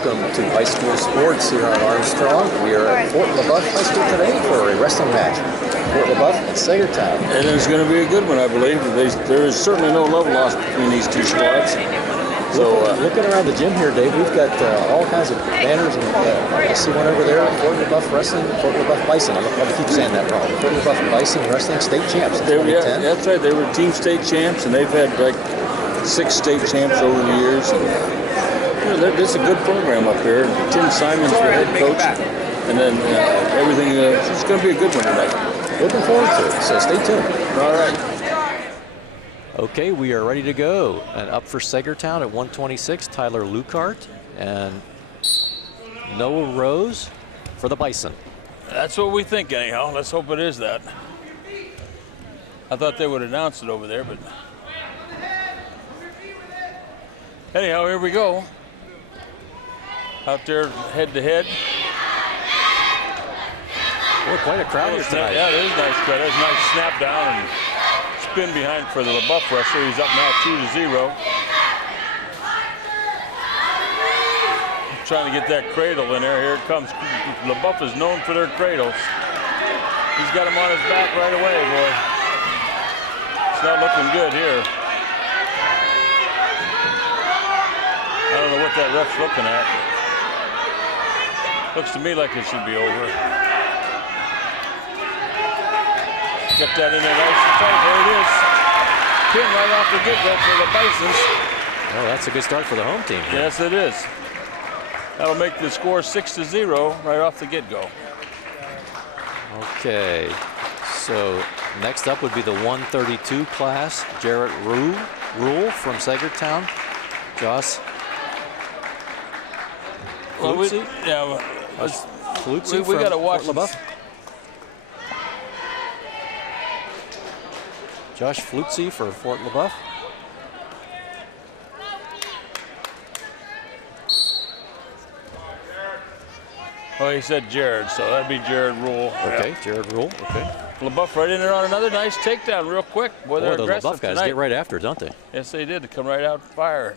Welcome to high school sports here on Armstrong. We are at Fort Leboeuf High School today for a wrestling match. Fort Leboeuf and Saegertown. And it's going to be a good one, I believe. There is certainly no love lost between these two squads. So, looking around the gym here, Dave, we've got all kinds of banners. And I see one over there, Fort Leboeuf Wrestling, Fort Leboeuf Bison. I probably keep saying that wrong. Fort Leboeuf Bison Wrestling State Champs. Yeah, that's right. They were team state champs, and they've had like 6 state champs over the years. This is a good program up here. Tim Simon's the head coach, and then everything. It's going to be a good one tonight. Looking forward to it. So stay tuned. All right. Okay, we are ready to go. And up for Saegertown at 126, Tyler Lucart and Noah Rose for the Bison. That's what we think, anyhow. Let's hope it is that. I thought they would announce it over there, but anyhow, here we go. Out there, head to head. Boy, quite a crowd here tonight. Yeah, it is nice crowd. There's a nice snap down and spin behind for the Leboeuf wrestler. He's up now 2-0. Trying to get that cradle in there. Here it comes. Leboeuf is known for their cradles. He's got him on his back right away, boy. It's not looking good here. I don't know what that ref's looking at. Looks to me like it should be over. Get that in there nice and tight. There it is. Pin right off the get-go for the Bisons. Oh, that's a good start for the home team. Yes, it is. That'll make the score 6-0 right off the get-go. Okay, so next up would be the 132 class. Jarrett Rule from Saegertown. Josh Flutzy? We got to watch Leboeuf. Josh Flutzy for Fort Leboeuf. Oh, he said Jared, so that'd be Jared Rule. Okay, yeah. Jared Rule, okay. Leboeuf right in there on another nice takedown real quick. Boy, they're aggressive Leboeuf guys tonight. get right after it, don't they? Yes, they did. They come right out and fire.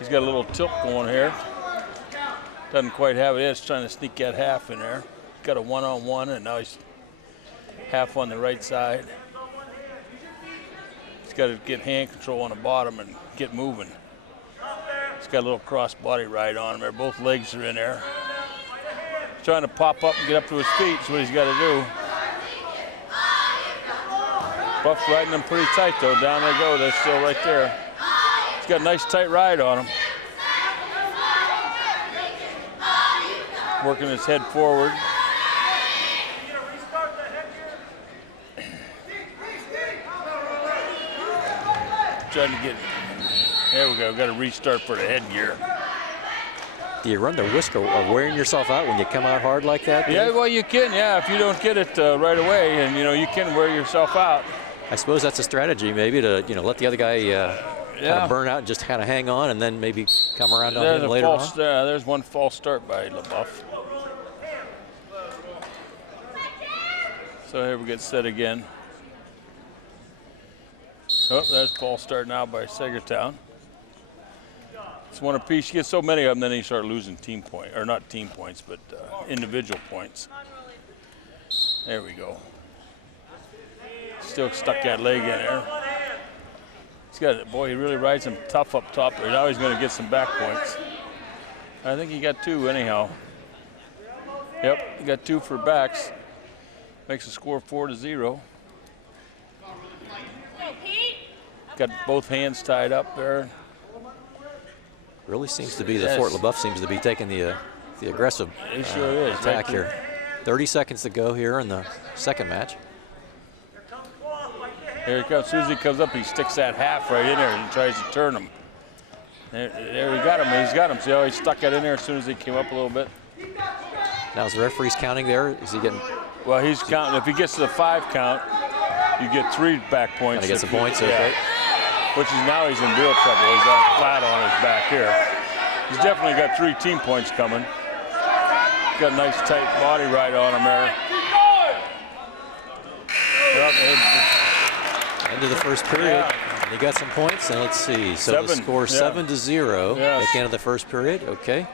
He's got a little tilt going here. Doesn't quite have it. He's trying to sneak that half in there. Got a one-on-one, and now he's half on the right side. He's got to get hand control on the bottom and get moving. He's got a little cross body ride on him there. Both legs are in there. He's trying to pop up and get up to his feet. That's what he's got to do. Buff's riding them pretty tight, though. Down they go. They're still right there. He's got a nice tight ride on him. Working his head forward. Trying to get, there we go, got to restart for the headgear. Do you run the risk of wearing yourself out when you come out hard like that, Dave? Yeah, well, you can, yeah. If you don't get it right away, and, you can wear yourself out. I suppose that's a strategy, maybe, to, let the other guy kind of burn out and just kind of hang on and then maybe come around on him later on. There's one false start by Leboeuf. So here we get set again. Oh, there's false start now by Saegertown. It's one apiece. You get so many of them, then you start losing team point, or not team points, but individual points. There we go. Still stuck that leg in there. He's got it. Boy, he really rides him tough up top there. Now he's going to get some back points. I think he got 2 anyhow. Yep, he got 2 for backs. Makes the score 4-0. Got both hands tied up there. Really seems to be the Fort Leboeuf seems to be taking the aggressive attack here. 30 seconds to go here in the second match. Here he comes. As soon as he comes up, he sticks that half right in there and tries to turn him. There he got him. He's got him. See how he stuck that in there as soon as he came up a little bit? Now is the referee's counting there? Is he getting? Well, he's counting. If he gets to the 5 count, you get 3 back points. Gotta get some points, okay. Which is now he's in real trouble. He's on flat on his back here. He's definitely got 3 team points coming. Got a nice tight body ride on him there. End of the first period. He got some points, and let's see. So the Seven, score yeah. 7-0 Yes. at the end of the first period. Okay.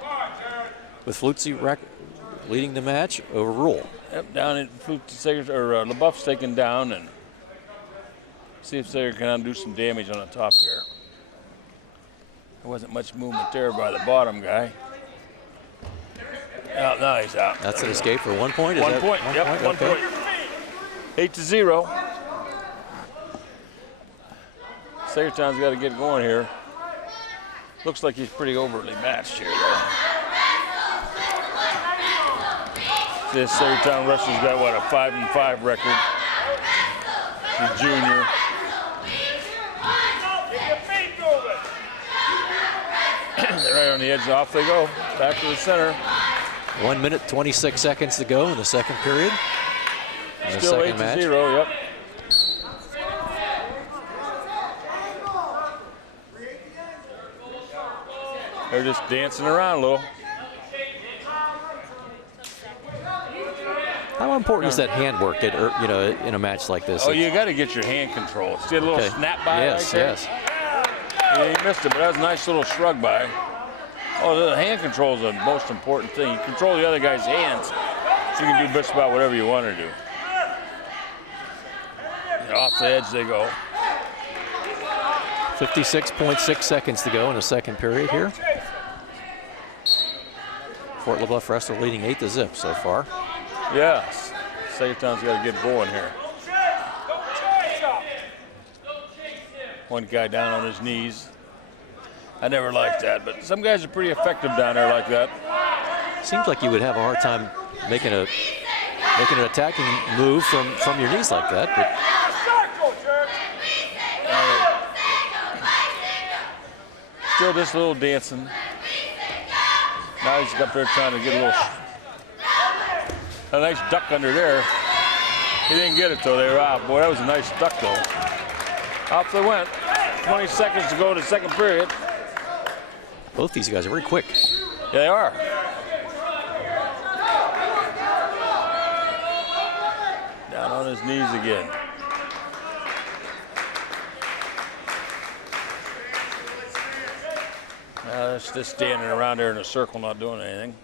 With Flutzy leading the match over Rule. Yep, down at Leboeuf's taken down, and see if Saeger can undo some damage on the top here. There wasn't much movement there by the bottom guy. Now he's out. That's an escape for 1 point? Is 1 that point, yep, point? 1 Okay. point. 8-0. Saegertown's got to get going here. Looks like he's pretty overtly matched here, though. This Saegertown wrestler's got, what, a 5-5 record. He's junior. Right on the edge, off they go. Back to the center. 1 minute, 26 seconds to go in the second period. In the Still second 8-0, yep. They're just dancing around a little. How important is that hand work in a match like this? Oh, you got to get your hand control. See a little snap by yes, right there? Yes. Yeah, he missed it, but that was a nice little shrug by. Oh, the hand control is the most important thing. You control the other guy's hands, so you can do just about whatever you want to do. And off the edge they go. 56.6 seconds to go in the second period here. Fort Leboeuf wrestler leading 8-0 so far. Yes, Saegertown's got to get going here. One guy down on his knees. I never liked that, but some guys are pretty effective down there like that. Seems like you would have a hard time making an attacking move from your knees like that. But still just a little dancing. Now he's up there trying to get a nice duck under there. He didn't get it though. They were out. Boy, that was a nice duck though. Off they went. 20 seconds to go to the second period. both these guys are very quick. Yeah, they are. Down on his knees again. It's just standing around there in a circle, not doing anything.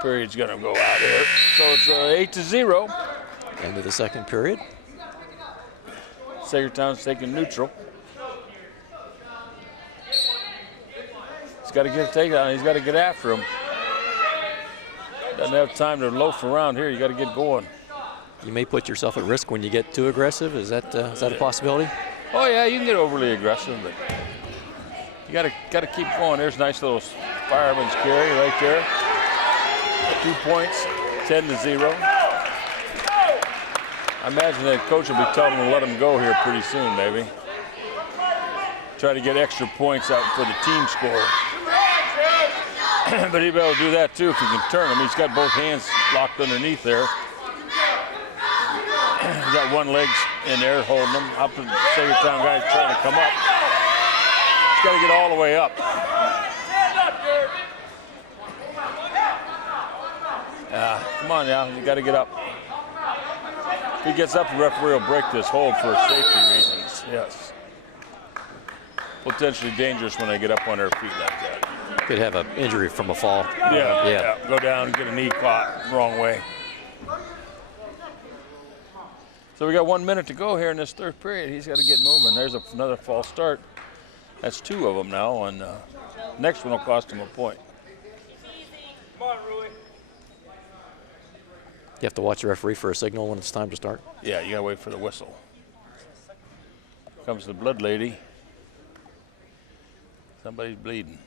Period's gonna go out here. So it's 8-0. End of the second period. Saegertown's taking neutral. He's got to get a takedown. He's got to get after him. Doesn't have time to loaf around here. You got to get going. You may put yourself at risk when you get too aggressive. Is that a possibility? Oh yeah, you can get overly aggressive, but you got to keep going. There's a nice little fireman's carry right there. 2 points, 10-0. I imagine that coach will be telling him to let him go here pretty soon, maybe. Try to get extra points out for the team score. But he'll be able to do that too if he can turn him. He's got both hands locked underneath there. He's got one leg in there holding him. Up the Saegertown guy's trying to come up. He's got to get all the way up. Come on now, you got to get up. If he gets up, the referee will break this hold for safety reasons. Yes. Potentially dangerous when they get up on their feet like that. Could have an injury from a fall. Yeah. Go down and get a knee caught wrong way. So we got 1 minute to go here in this third period. He's got to get moving. There's another false start. That's 2 of them now, and next one will cost him a point. Come on, Rui. You have to watch the referee for a signal when it's time to start. Yeah, you got to wait for the whistle. Comes the blood lady. Somebody's bleeding.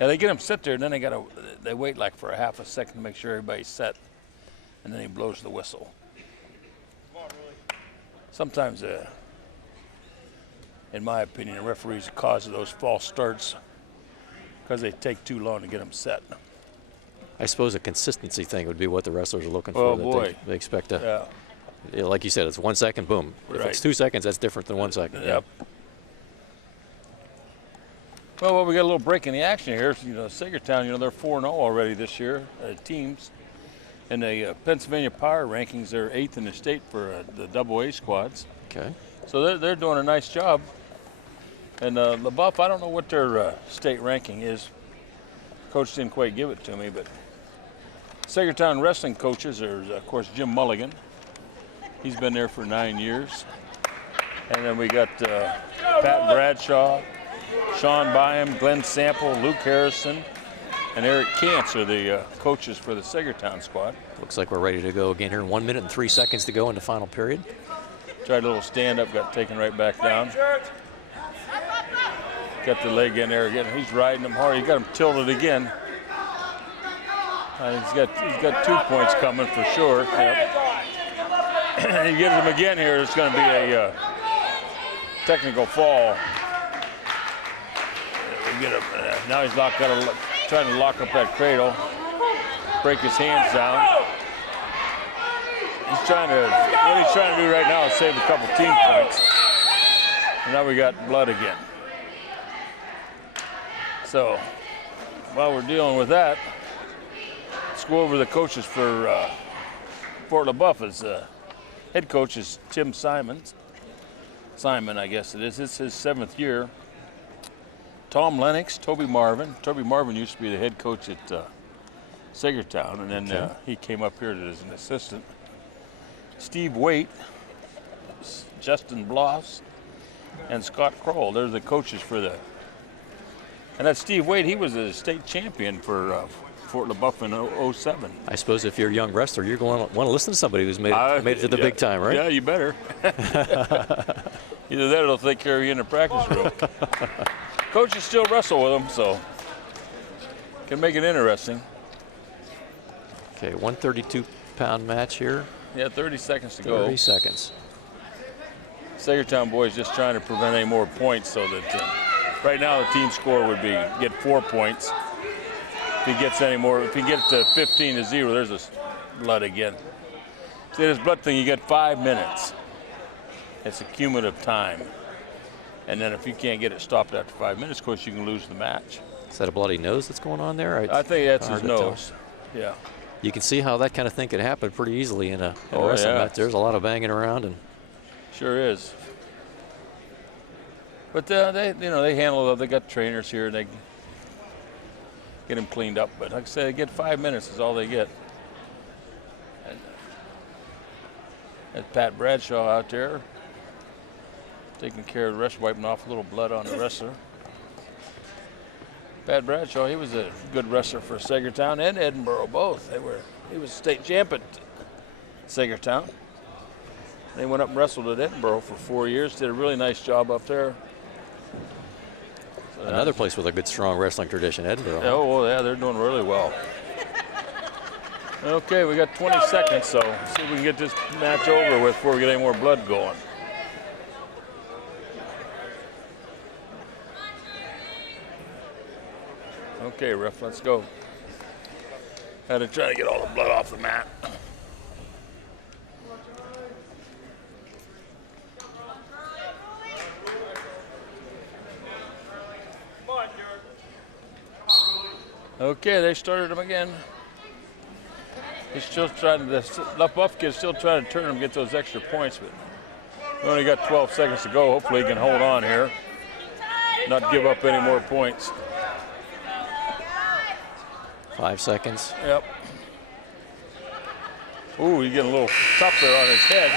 Yeah, they get him sit there, and then they wait like for a half a second to make sure everybody's set, and then he blows the whistle. Sometimes, in my opinion, the referees cause those false starts because they take too long to get them set. I suppose a consistency thing would be what the wrestlers are looking for. Oh, that boy. They expect to. Yeah. Like you said, it's 1 second, boom. If Right. it's 2 seconds, that's different than 1 second. Yep. Well, we got a little break in the action here. Saegertown, they're 4-0 already this year, teams. In the Pennsylvania Power rankings, they're 8th in the state for the AA squads. Okay. So they're doing a nice job. And Leboeuf, I don't know what their state ranking is. Coach didn't quite give it to me, but Saegertown wrestling coaches are, of course, Jim Mulligan. He's been there for 9 years. And then we got Pat Bradshaw, Sean Byam, Glenn Sample, Luke Harrison, and Eric Kantz are the coaches for the Saegertown squad. Looks like we're ready to go again here. 1 minute and 3 seconds to go in the final period. Tried a little stand-up, got taken right back down. Got the leg in there again. He's riding him hard. He got him tilted again. He's got 2 points coming for sure. Yep. He gets him again here. It's going to be a technical fall. We get him. Now he's trying to lock up that cradle. Break his hands down. What he's trying to do right now is save a couple team points. And now we got blood again. So while we're dealing with that, let's go over the coaches for Fort Leboeuf. His head coach is Tim Simon, I guess it is. It's his 7th year. Tom Lennox, Toby Marvin. Toby Marvin used to be the head coach at Saegertown, and then he came up here as an assistant. Steve Waite, Justin Bloss, and Scott Kroll. They're the coaches for the. And that's Steve Waite. He was a state champion for Fort Leboeuf in 07. I suppose if you're a young wrestler, you're going to want to listen to somebody who's made it to the big time, right? Yeah, you better. Either that or they'll take care of you in the practice room. Coaches still wrestle with them, so can make it interesting. Okay, 132-pound match here. Yeah, 30 seconds to go. 30 seconds. Saegertown boys just trying to prevent any more points, so that right now the team score would be get 4 points. If he gets any more, if he gets to 15-0, there's a blood again. See, this blood thing, you get 5 minutes. It's a cumulative time. And then if you can't get it stopped after 5 minutes, of course, you can lose the match. Is that a bloody nose that's going on there? I think that's his nose. Yeah. You can see how that kind of thing could happen pretty easily in a wrestling match. There's a lot of banging around, and sure is. But they handle it. They got trainers here, and they get him cleaned up. But like I said, they get 5 minutes is all they get. And that's Pat Bradshaw out there, taking care of the wrestler, wiping off a little blood on the wrestler. Pat Bradshaw, he was a good wrestler for Saegertown and Edinburgh both. He was state champ at Saegertown. They went up and wrestled at Edinburgh for 4 years. Did a really nice job up there. So another place with a good, strong wrestling tradition, Edinburgh. Oh, well, yeah, they're doing really well. Okay, we got 20 seconds, so see if we can get this match over with before we get any more blood going. Okay, ref, let's go. Had to try to get all the blood off the mat. Okay, they started him again. He's still trying to, the Leboeuf kid's still trying to turn him, get those extra points, but we only got 12 seconds to go. Hopefully he can hold on here, not give up any more points. 5 seconds. Yep. Ooh, he's getting a little tough there on his head.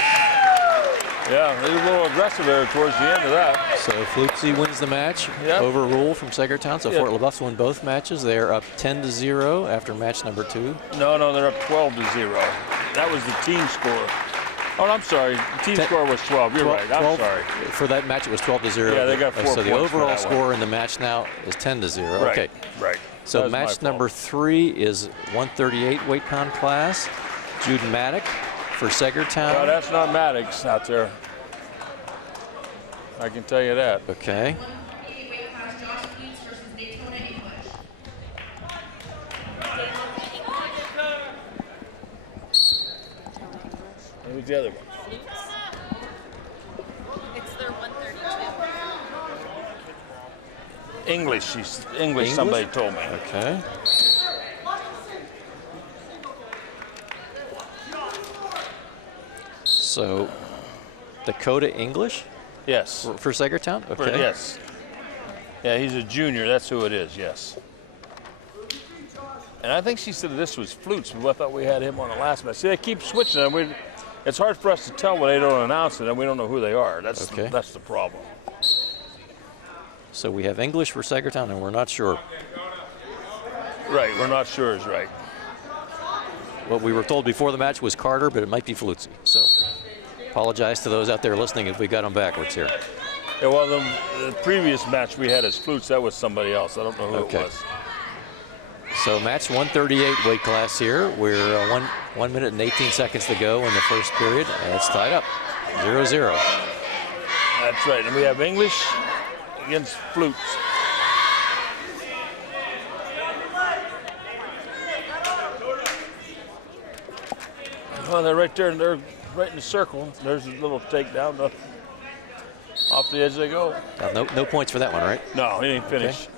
Yeah, he's a little aggressive there towards the end of that. So Flutsy wins the match, overruled from Saegertown. So Fort Leboeuf's won both matches. They're up 10-0 after match number 2. No, they're up 12-0. That was the team score. Oh, I'm sorry. The team score was 12. You're right. I'm sorry. For that match, it was 12-0. Yeah, they got 4 points. So the overall score in the match now is 10-0. Right, okay. Right. So match number 3 is 138 weight pound class. Jude Maddock for Saegertown. No, that's not Maddox out there. I can tell you that. Okay. Who's the other one? It's their 132. English, somebody told me. Okay. So, Dakota English Yes. for Saegertown? Okay. Yes. Yeah, he's a junior. That's who it is, yes. And I think she said this was Flutes, but I thought we had him on the last match. See, they keep switching, and it's hard for us to tell when they don't announce it, and we don't know who they are. That's the problem. So we have English for Saegertown, and we're not sure. Right, we're not sure is right. What we were told before the match was Carter, but it might be Flutzy. So apologize to those out there listening if we got them backwards here. Yeah, well, the previous match we had as Flutes, that was somebody else. I don't know who it was. So match 138 weight class here. We're 1 minute and 18 seconds to go in the first period, and it's tied up, 0-0. That's right, and we have English against Flutes. Well, they're right there, and they're right in the circle. There's a little takedown. Off the edge they go. No points for that one, right? No, he didn't finish. Okay.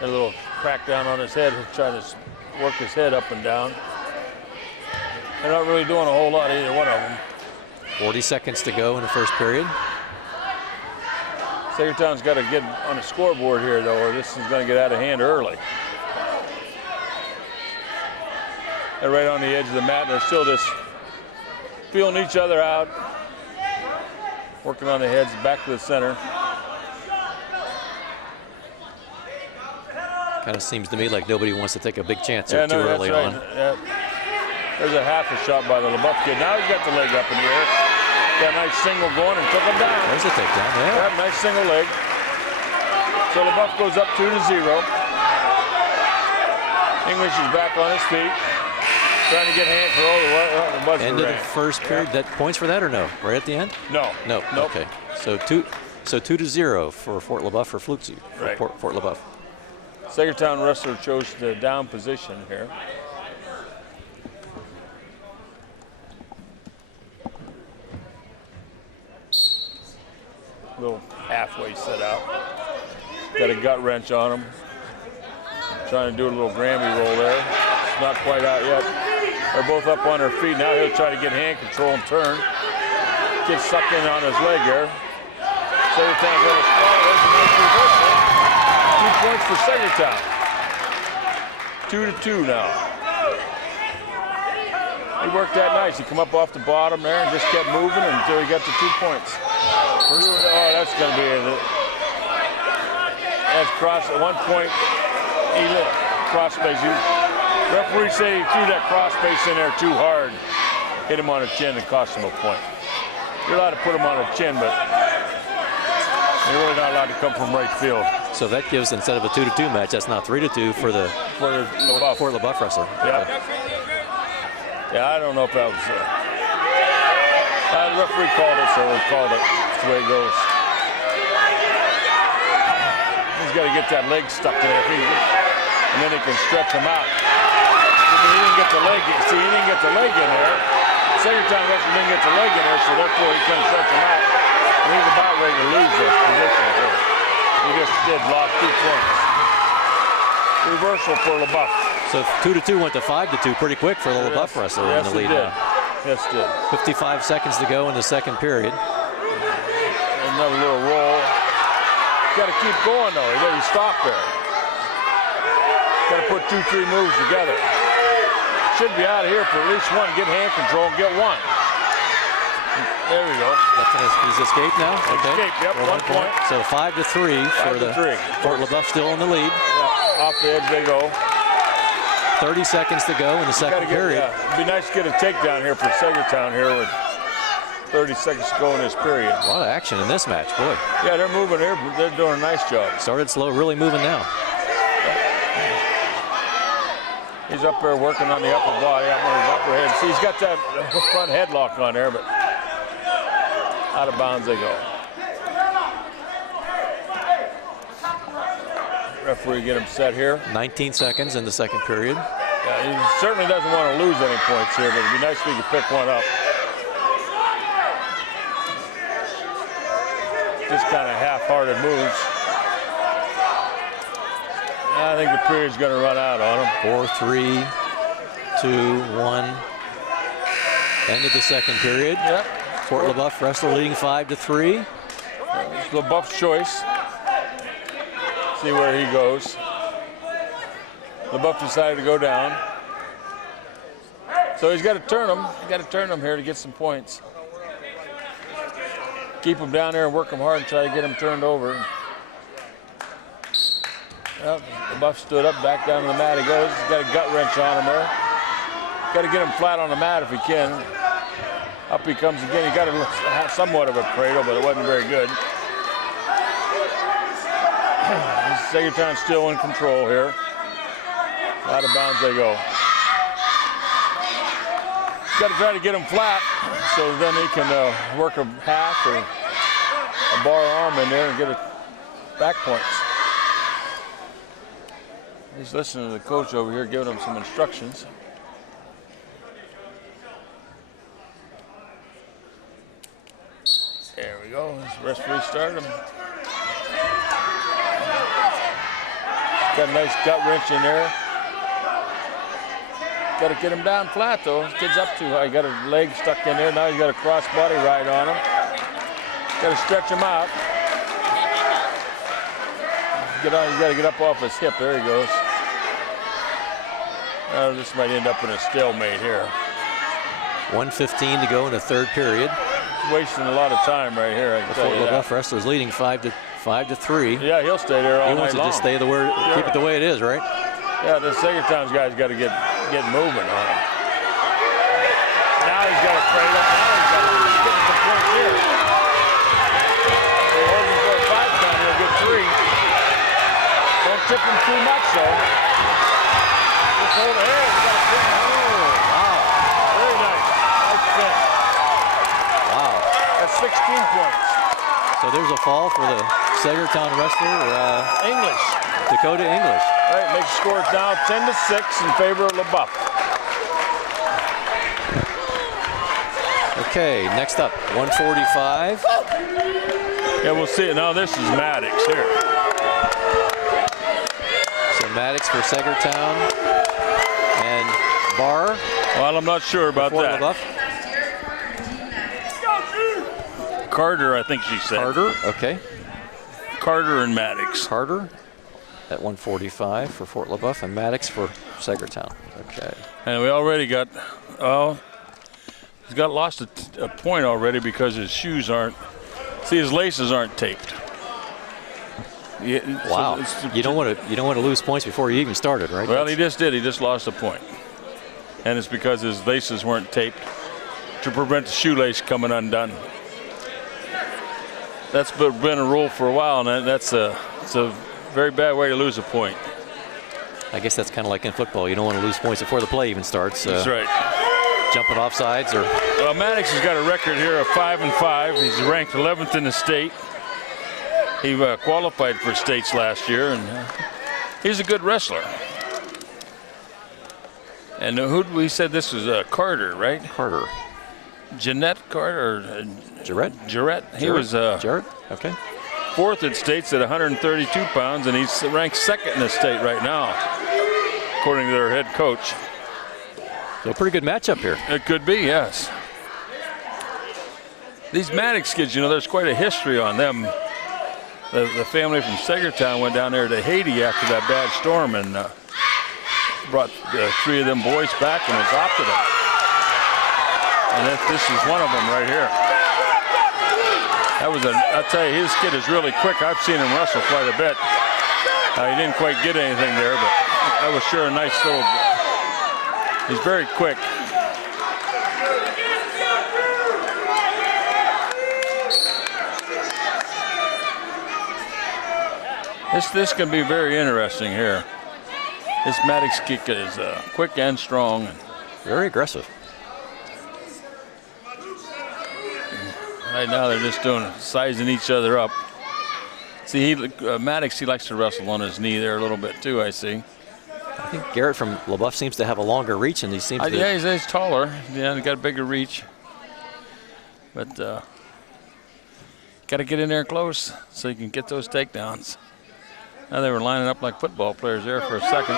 A little crackdown on his head, trying to work his head up and down. They're not really doing a whole lot, either one of them. 40 seconds to go in the first period. Saegertown's got to get on the scoreboard here, though, or this is going to get out of hand early. They're right on the edge of the mat, and they're still just feeling each other out, working on the heads back to the center. Kind of seems to me like nobody wants to take a big chance here too early on. Yeah. There's a half a shot by the Leboeuf kid. Now he's got the leg up in the air. Got a nice single going and took him down. There's a takedown, yeah. Nice single leg. So Leboeuf goes up 2-0. English is back on his feet. Trying to get hand for the buzzer. End of the first period. That points for that or no? Right at the end? No. No. Nope. Okay. So 2-0 for Fort Leboeuf for Flutzy. Right. Fort Leboeuf. Saegertown wrestler chose the down position here. Little halfway set out. Got a gut wrench on him. Trying to do a little Grammy roll there. It's not quite out yet. They're both up on their feet. Now he'll try to get hand control and turn. Gets sucked in on his leg there. Saegertown's going to score. There's a nice reversal. 2 points for Saegertown. 2-2 now. He worked that nice. He come up off the bottom there and just kept moving until he got to 2 points. That's going to be it. That's cross at 1 point. He lit cross space. Referee say he threw that cross space in there too hard. Hit him on the chin and cost him a point. You're allowed to put him on the chin, but you're really not allowed to come from right field. So that gives, instead of a 2-2 match, that's now 3-2 for the Fort Leboeuf wrestler. Yeah. Okay. Yeah, I don't know if that was. The referee called it, so we called it. That's the way it goes. He's got to get that leg stuck in there, and then he can stretch him out. He didn't get the leg. See, he didn't get the leg in there. Saegertown wrestler didn't get the leg in there, so therefore he couldn't stretch him out. And he's about ready to lose this position here. He just lost 2 points. Reversal for Leboeuf. So 2-2 went to 5-2 pretty quick for the Leboeuf wrestler in the lead now. Yes, it did. 55 seconds to go in the second period. Another little roll. Got to keep going though. He doesn't stop there. Got to put 2-3 moves together. Should be out of here for at least one. Get hand control and get one. There we go. He's escaped now. Okay. Escaped. Yep. 1 point. So 5-3 for the Fort Leboeuf still in the lead. Yep. Off the edge they go. 30 seconds to go in the second period. It'd be nice to get a takedown here for Saegertown here with 30 seconds to go in this period. A lot of action in this match, boy. Yeah, they're moving here, but they're doing a nice job. Started slow, really moving now. He's up there working on the upper body, up on his upper head. See, he's got that front headlock on there, but out of bounds they go. Referee get him set here. 19 seconds in the second period. Yeah, he certainly doesn't want to lose any points here, but it'd be nice if he could pick one up. this kind of half-hearted moves. I think the period's going to run out on him. 4-3, 2-1. End of the second period. Yep. Fort Leboeuf wrestler leading 5-3. It's Leboeuf's choice. See where he goes. Leboeuf decided to go down. So he's got to turn him. He's got to turn him here to get some points. Keep him down there and work him hard and try to get him turned over. Well, Leboeuf stood up, back down to the mat he goes. He's got a gut wrench on him there. Got to get him flat on the mat if he can. Up he comes again. He got a somewhat of a cradle, but it wasn't very good. Saegertown still in control here. Out of bounds they go. Got to try to get him flat so then he can work a half or a bar arm in there and get it back points. He's listening to the coach over here giving him some instructions. There we go. This referee started him. Got a nice gut wrench in there. Got to get him down flat though. This kid's up too high. Got a leg stuck in there. Now he's got a cross body ride on him. Got to stretch him out. He's got to get up off his hip. There he goes. This might end up in a stalemate here. 1:15 to go in the third period. Wasting a lot of time right here. I can tell Fort you that. Leboeuf wrestler's leading 5-3. Yeah, he'll stay there all He night wants to long. just stay keep it the way it is, right? Yeah, the Saegertown's guys got to get moving on him. Now he's got a cradle. Now he's got getting some points here. They hold him for a 5 count. He'll get 3. Don't tip him too much, though. Just hold it. Hey, he's got a pin. Oh, wow. Very nice. Nice pin. Wow. That's 16 points. So there's a fall for the Saegertown wrestler, English. Dakota English. All right, makes scores now 10-6 in favor of Leboeuf. Okay, next up, 145. Yeah, we'll see it. Now this is Maddox here. So Maddox for Saegertown and Barr. Well, I'm not sure about Fort that. Leboeuf. Carter, I think she said. Carter, okay. Carter and Maddox. Carter at 145 for Fort Leboeuf and Maddox for Saegertown. Okay. And we already got, he's got lost a point already because his shoes aren't, see his laces aren't taped. Yeah, Wow. so You don't want to lose points before you even started, right? well, he just did. He just lost a point. And it's because his laces weren't taped to prevent the shoelace coming undone. That's been a rule for a while, and it's a very bad way to lose a point. I guess that's kind of like in football. You don't want to lose points before the play even starts. That's right. Jumping off sides or. Well, Maddox has got a record here of 5-5. He's ranked 11th in the state. He qualified for states last year, and he's a good wrestler. And we said this was Carter, right? Carter. Jeanette Carter. Jarrett? Jarrett. He was Jarrett? Okay. 4th in states at 132 pounds, and he's ranked 2nd in the state right now, according to their head coach. So a pretty good matchup here. It could be, yes. These Maddox kids, you know, there's quite a history on them. The family from Saegertown went down there to Haiti after that bad storm and brought 3 of them boys back and adopted them. And this is one of them right here. That was I'll tell you, his kid is really quick. I've seen him wrestle quite a bit. He didn't quite get anything there, but that was sure a nice little, he's very quick. This can be very interesting here. This Maddox kick is quick and strong. Very aggressive. Right now they're just sizing each other up. See, Maddox, he likes to wrestle on his knee there a little bit too, I see. I think Garrett from Leboeuf seems to have a longer reach, and he seems to. Yeah, he's taller. Yeah, he got a bigger reach. But Got to get in there close so you can get those takedowns. Now they were lining up like football players there for a second.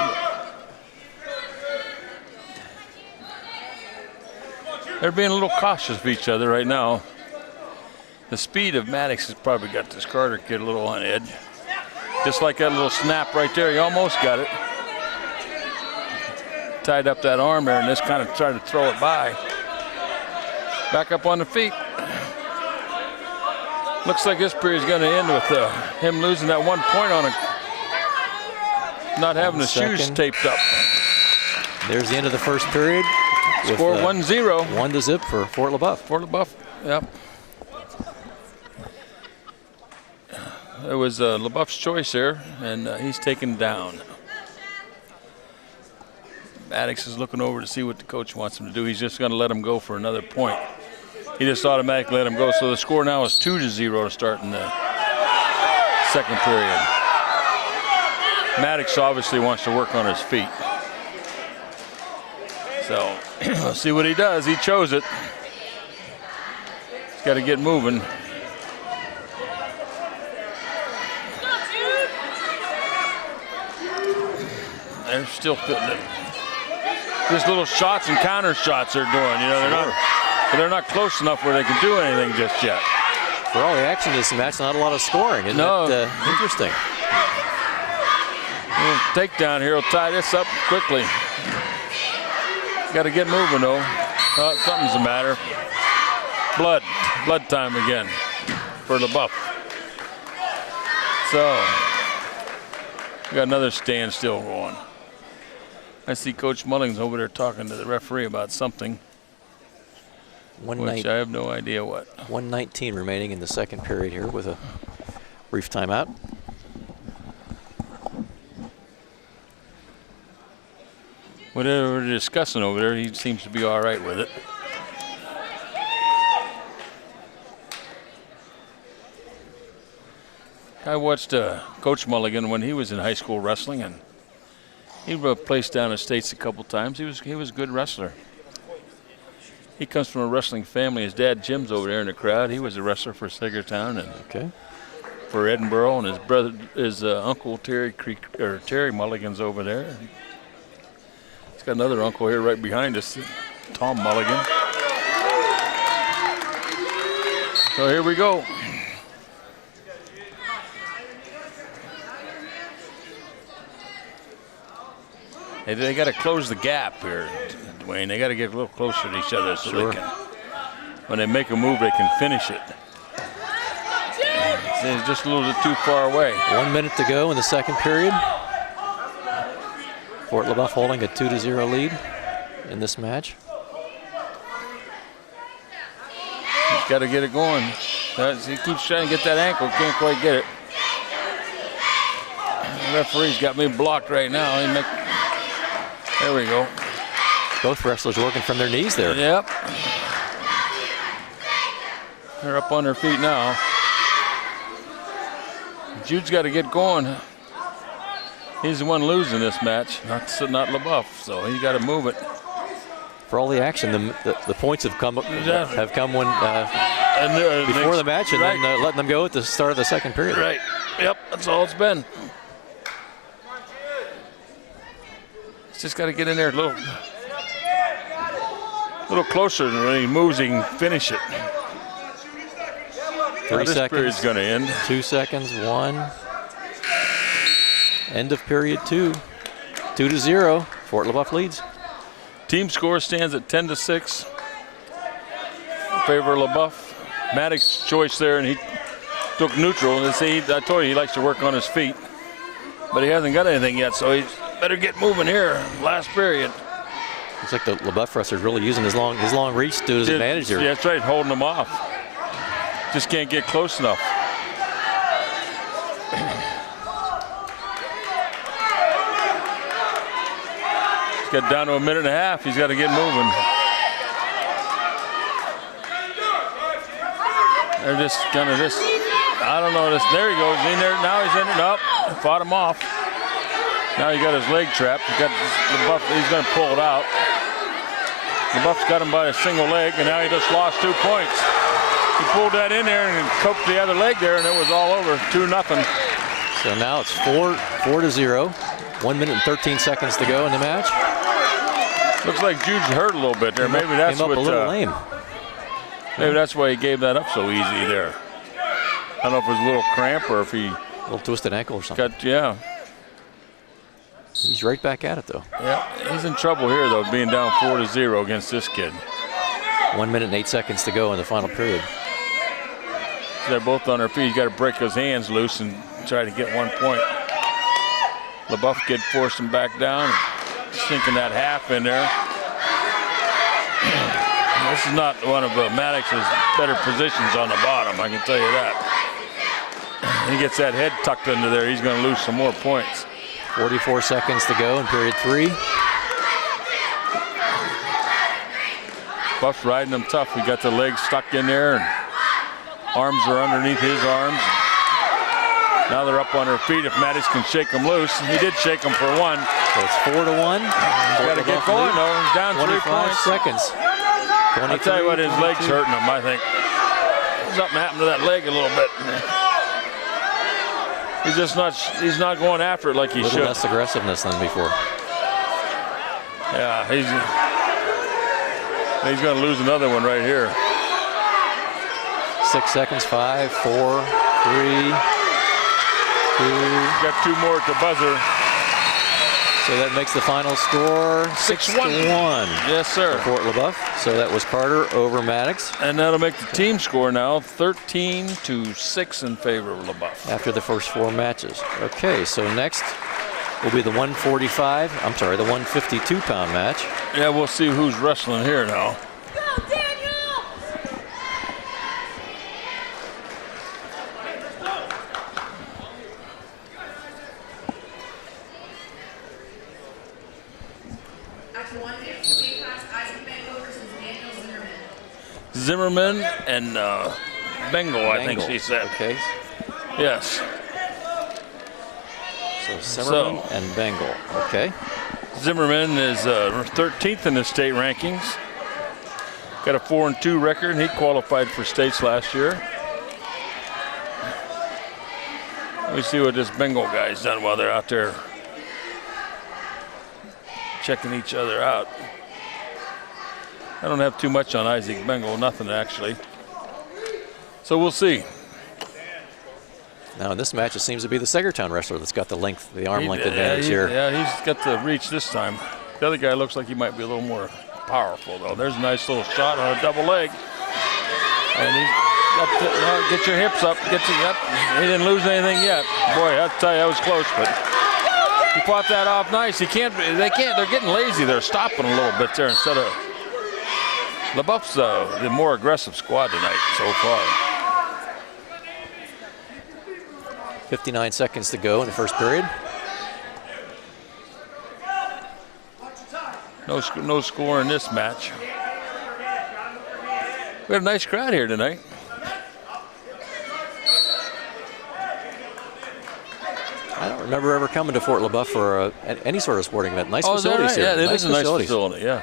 They're being a little cautious of each other right now. The speed of Maddox has probably got this Carter kid a little on edge. Just like that little snap right there, he almost got it. Tied up that arm there and just kind of tried to throw it by. Back up on the feet. Looks like this period's going to end with him losing that 1 point on it. Not having the shoes taped up. There's the end of the first period. Score 1-0. 1-0 for Fort Leboeuf. Fort Leboeuf, yep. It was Leboeuf's choice there, and he's taken down. Maddox is looking over to see what the coach wants him to do. He's just going to let him go for another point. He just automatically let him go. So the score now is 2-0 to start in the second period. Maddox obviously wants to work on his feet. So we'll see what he does. He chose it. He's got to get moving. They're still fitting it. Just little shots and counter shots they're doing. You know, they're not close enough where they can do anything just yet. For all the action in this match, not a lot of scoring. Isn't that interesting? A little takedown here will tie this up quickly. Got to get moving though. Something's the matter. Blood time again for Leboeuf. So we got another standstill going. I see Coach Mullings over there talking to the referee about something, which I have no idea what. 1:19 remaining in the second period here with a brief timeout. Whatever we're discussing over there, he seems to be all right with it. I watched Coach Mulligan when he was in high school wrestling, and he placed down in the States a couple times. He was a good wrestler. He comes from a wrestling family. His dad Jim's over there in the crowd. He was a wrestler for Saegertown and for Edinburgh, and his brother, his uncle Terry Mulligan's over there. He's got another uncle here right behind us, Tom Mulligan. So here we go. They got to close the gap here, Duane. They got to get a little closer to each other so they can, when they make a move, they can finish it. It's just a little bit too far away. 1 minute to go in the second period. Fort Leboeuf holding a 2-0 lead in this match. He's got to get it going. He keeps trying to get that ankle, can't quite get it. The referee's got me blocked right now. There we go. Both wrestlers working from their knees there. Yep. They're up on their feet now. Jude's got to get going. He's the one losing this match, not Leboeuf, so he's got to move it. For all the action, the points have come when before the match, and then letting them go at the start of the second period. Right. Yep. That's all it's been. He's just got to get in there a little closer, and when he moves, he can finish it. 3 this seconds. Period's going to end. 2 seconds. 1. End of period 2. 2-0. Fort Leboeuf leads. Team score stands at 10-6 in favor of Leboeuf. Maddox's choice there, and he took neutral. And I told you he likes to work on his feet, but he hasn't got anything yet, so he better get moving here. Last period. Looks like the Leboeuf wrestler's really using his long reach to his advantage here. Yeah, that's right, holding him off. Just can't get close enough. He's got down to a minute and a half. He's got to get moving. They're just kind of I don't know. There he goes in there. Now he's in it. Up. Fought him off. Now he got his leg trapped. He's going to pull it out. Leboeuf's got him by a single leg, and now he just lost 2 points. He pulled that in there and coped the other leg there, and it was all over. 2-0. So now it's 4-0. 1 minute and 13 seconds to go in the match. Looks like Jude's hurt a little bit there. Maybe that's Came up what. a little lame. Maybe that's why he gave that up so easy there. I don't know if it was a little cramp or if he A little twisted ankle or something. yeah. He's right back at it though. Yeah, he's in trouble here though, being down 4-0 against this kid. 1 minute and 8 seconds to go in the final period. They're both on their feet. He's got to break his hands loose and try to get 1 point. Leboeuf kid forced him back down, sinking that half in there. This is not one of Maddox's better positions on the bottom, I can tell you that. He gets that head tucked under there, he's going to lose some more points. 44 seconds to go in period 3. Buff's riding him tough. He got the legs stuck in there, and arms are underneath his arms. Now they're up on their feet. If Maddox can shake them loose, he did shake them for 1. So it's 4-1. He's got to get going though. He's down 3 points. 25 seconds. I'll tell you what, his leg's hurting him, I think. Something happened to that leg a little bit. He's not going after it like he A little should. less aggressiveness than before. Yeah, he's going to lose another one right here. 6 seconds, 5, 4, 3, 2. He's got 2 more at the buzzer. So that makes the final score 6-1. Yes, sir. For Fort Leboeuf. So that was Carter over Maddox. And that'll make the team score now 13-6 in favor of Leboeuf. After the first 4 matches. Okay, so next will be the 152-pound match. Yeah, we'll see who's wrestling here now. Zimmerman and Bengal, I think she said. Okay. Yes. So Zimmerman and Bengal. Okay. Zimmerman is 13th in the state rankings. Got a 4-2 record, and he qualified for states last year. Let me see what this Bengal guy's done while they're out there checking each other out. I don't have too much on Isaac Bengal, nothing actually. So we'll see. Now in this match, it seems to be the Saegertown wrestler that's got the length, the arm length advantage here. here. Yeah, he's got the reach this time. The other guy looks like he might be a little more powerful though. There's a nice little shot on a double leg. And he's got to, get your hips up, he didn't lose anything yet. Boy, I'll tell you, that was close, but he fought that off nice. They're getting lazy. They're stopping a little bit there instead of. Leboeuf's the more aggressive squad tonight so far. 59 seconds to go in the first period. No score in this match. We had a nice crowd here tonight. I don't remember ever coming to Fort Leboeuf for any sort of sporting event. Nice facilities here. Yeah, it nice is a nice facilities. facility, yeah.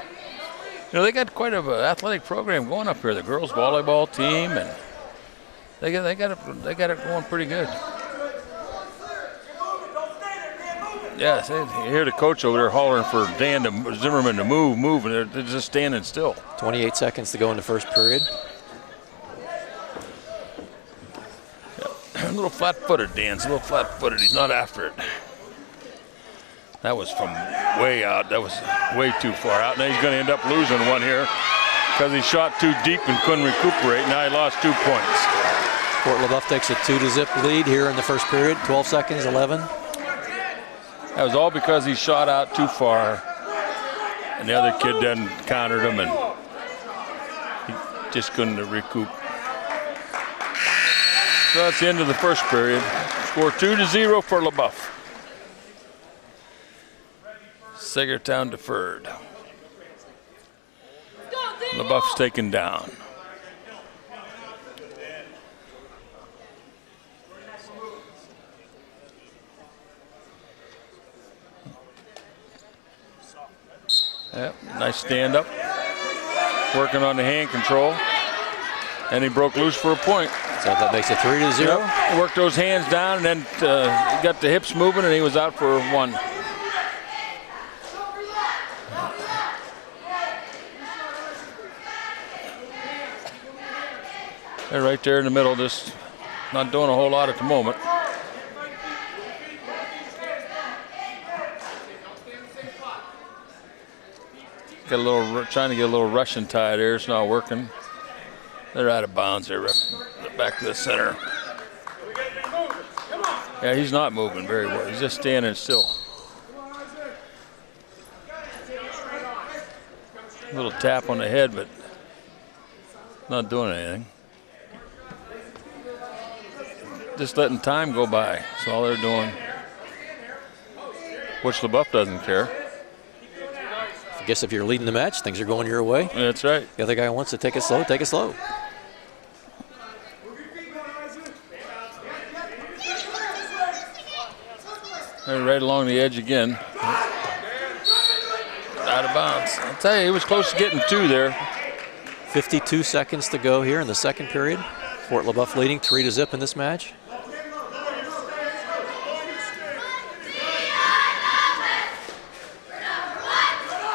You know, they got quite an athletic program going up here. The girls volleyball team, and they got it going pretty good. Yeah, you hear the coach over there hollering for Zimmerman to move, and they're just standing still. 28 seconds to go in the first period. Yeah. A little flat-footed, Dan's a little flat-footed. He's not after it. That was from way out. That was way too far out. Now he's going to end up losing one here because he shot too deep and couldn't recuperate. Now he lost 2 points. Fort Leboeuf takes a 2-0 lead here in the first period. 12 seconds, 11. That was all because he shot out too far, and the other kid then countered him, and he just couldn't recoup. So that's the end of the first period. Score 2-0 for Leboeuf. Saegertown deferred. Leboeuf's taken down. Yep, nice stand up. Working on the hand control. And he broke loose for a point. So that makes it 3-0. Yep. Worked those hands down and then got the hips moving, and he was out for 1. They're right there in the middle, just not doing a whole lot at the moment. Got a little, trying to get a little Russian tie there. It's not working. They're out of bounds. They're back to the center. Yeah, he's not moving very well. He's just standing still. A little tap on the head, but not doing anything. Just letting time go by. That's all they're doing. Which Leboeuf doesn't care. I guess if you're leading the match, things are going your way. That's right. The other guy wants to take it slow, take it slow. They're right along the edge again. Out of bounds. I'll tell you, he was close to getting 2 there. 52 seconds to go here in the second period. Fort Leboeuf leading 3-0 in this match.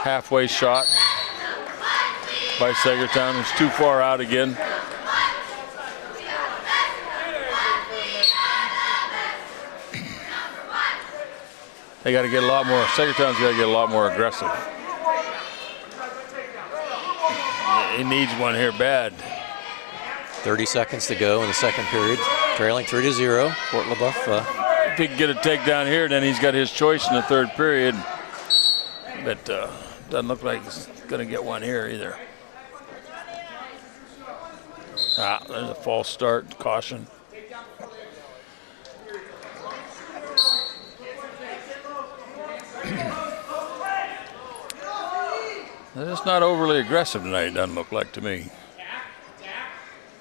Halfway shot by Saegertown. It's too far out again. They got to get a lot more. Saegertown's got to get a lot more aggressive. He needs one here bad. 30 seconds to go in the second period. Trailing 3-0. Fort Leboeuf. If he can get a takedown here, then he's got his choice in the third period. But doesn't look like he's going to get one here either. There's a false start. Caution. They're just not overly aggressive tonight, it doesn't look like to me.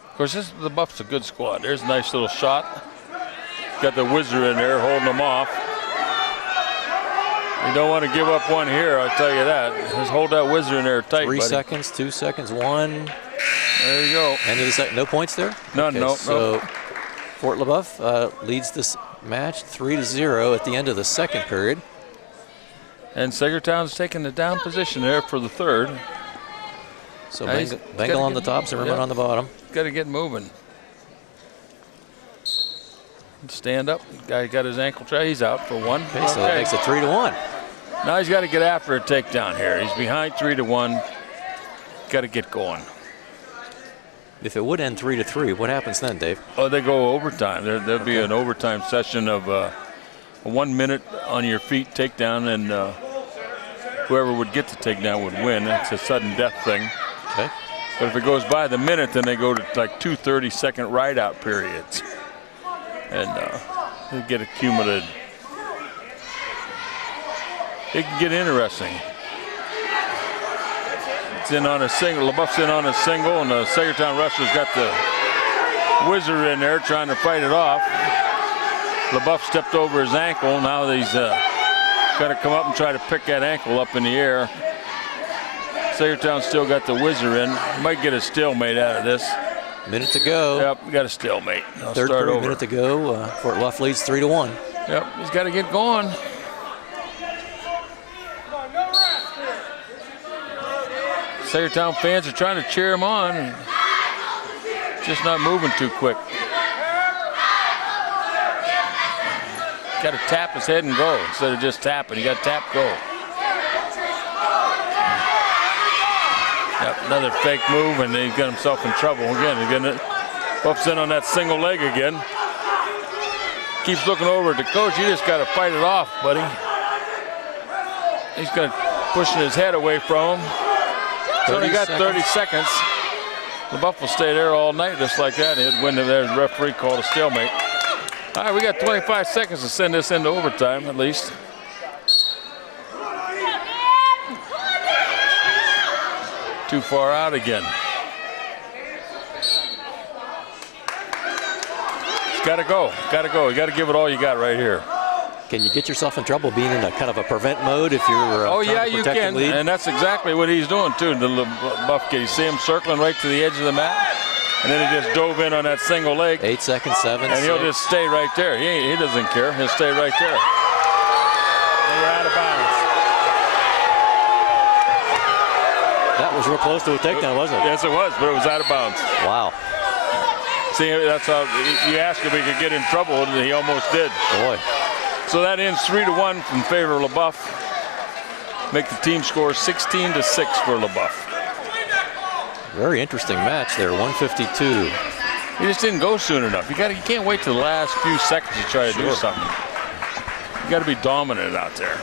Of course, the Buff's a good squad. There's a nice little shot. Got the Whizzer in there holding them off. You don't want to give up one here, I'll tell you that. Just hold that Whizzer in there tight, 3 buddy. seconds, 2 seconds, 1. There you go. End of the second. No points there? None, Okay, no. So Fort Leboeuf leads this match 3-0 at the end of the second period. And Saegertown's taking the down position there for the third. So He's Bengal on the top, Zimmerman on the bottom. Got to get moving. Stand up. Guy got his ankle try. He's out for 1. Okay, so that makes it 3-1. Now he's got to get after a takedown here. He's behind 3-1. Got to get going. If it would end 3-3, what happens then, Dave? Oh, they go overtime. There'll be an overtime session of a 1 minute on your feet takedown, and whoever would get the takedown would win. It's a sudden death thing. Okay. But if it goes by the minute, then they go to like 2 30-second ride-out periods. And they get accumulated. It can get interesting. It's in on a single. Leboeuf's in on a single, and the Saegertown wrestler's got the Whizzer in there trying to fight it off. Leboeuf stepped over his ankle. Now he's got to come up and try to pick that ankle up in the air. Saegertown still got the Whizzer in. Might get a stalemate out of this. Minute to go. Yep, we got a stalemate. I'll Third start period, over. minute to go. Fort Leboeuf leads 3-1. Yep, he's got to get going. Saegertown fans are trying to cheer him on, and just not moving too quick. Got to tap his head and go instead of just tapping. You got to tap, go. Yep, another fake move, and he got himself in trouble again. He's getting it. Buffs in on that single leg again. Keeps looking over at the coach. You just got to fight it off, buddy. He's got pushing his head away from him. So he got 30 seconds. The Buff will stay there all night just like that. He'd win. There's the referee called a stalemate. All right, we got 25 seconds to send this into overtime at least. Too far out again. It's got to go. Got to go. You got to give it all you got right here. Can you get yourself in trouble being in a kind of a prevent mode if you're oh trying yeah, to you protect can, the lead? and that's exactly what he's doing too. The Buff kid, you see him circling right to the edge of the mat. And then he just dove in on that single leg. 8 seconds, 7, And he'll 6. just stay right there. He doesn't care. He'll stay right there. They were out of bounds. That was real close to a takedown, wasn't it? Yes, it was, but it was out of bounds. Wow. See, that's how you asked if he could get in trouble, and he almost did. Boy. So that ends 3-1 in favor of Leboeuf. Make the team score 16-6 for Leboeuf. Very interesting match there, 152. He just didn't go soon enough. You can't wait till the last few seconds to try to do something. You got to be dominant out there.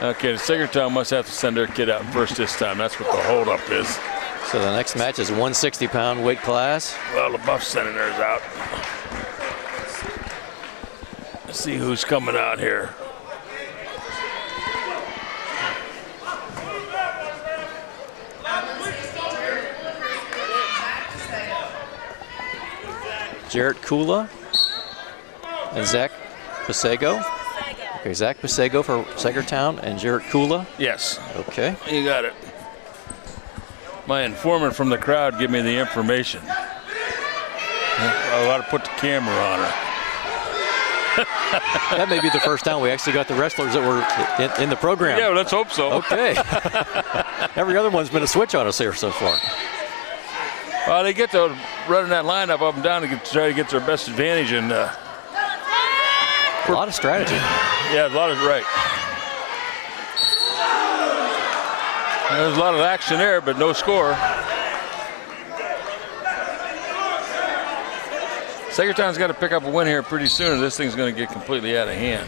Okay, Saegertown must have to send their kid out first this time. That's what the holdup is. So the next match is 160-pound weight class. Well, Leboeuf's sending theirs out. Let's see who's coming out here. Jarrett Kula and Zach Pasego. Okay, Zach Pasego for Saegertown and Jarrett Kula. Yes. Okay. You got it. My informant from the crowd gave me the information. I ought to put the camera on her. That may be the first time we actually got the wrestlers that were in the program. Yeah, well, let's hope so. Okay. Every other one's been a switch on us here so far. Well, they get to running that lineup up and down to try to get their best advantage. And a lot of strategy. Yeah, a lot of right. There's a lot of action there, but no score. Saegertown's got to pick up a win here pretty soon, or this thing's going to get completely out of hand.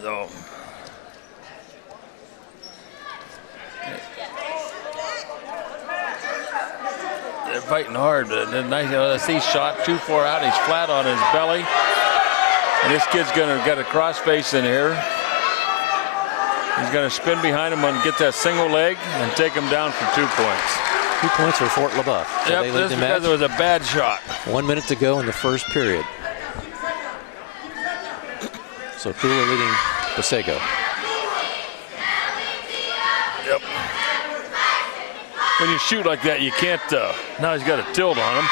So, they're fighting hard, but then he's shot too far out. He's flat on his belly, and this kid's going to get a cross face in here. He's going to spin behind him and get that single leg and take him down for 2 points. 2 points for Fort Leboeuf. So Yep, they lead that's the because match. it was a bad shot. 1 minute to go in the first period. So Kula leading Pasego. Yep. When you shoot like that, you can't. Now he's got a tilt on him,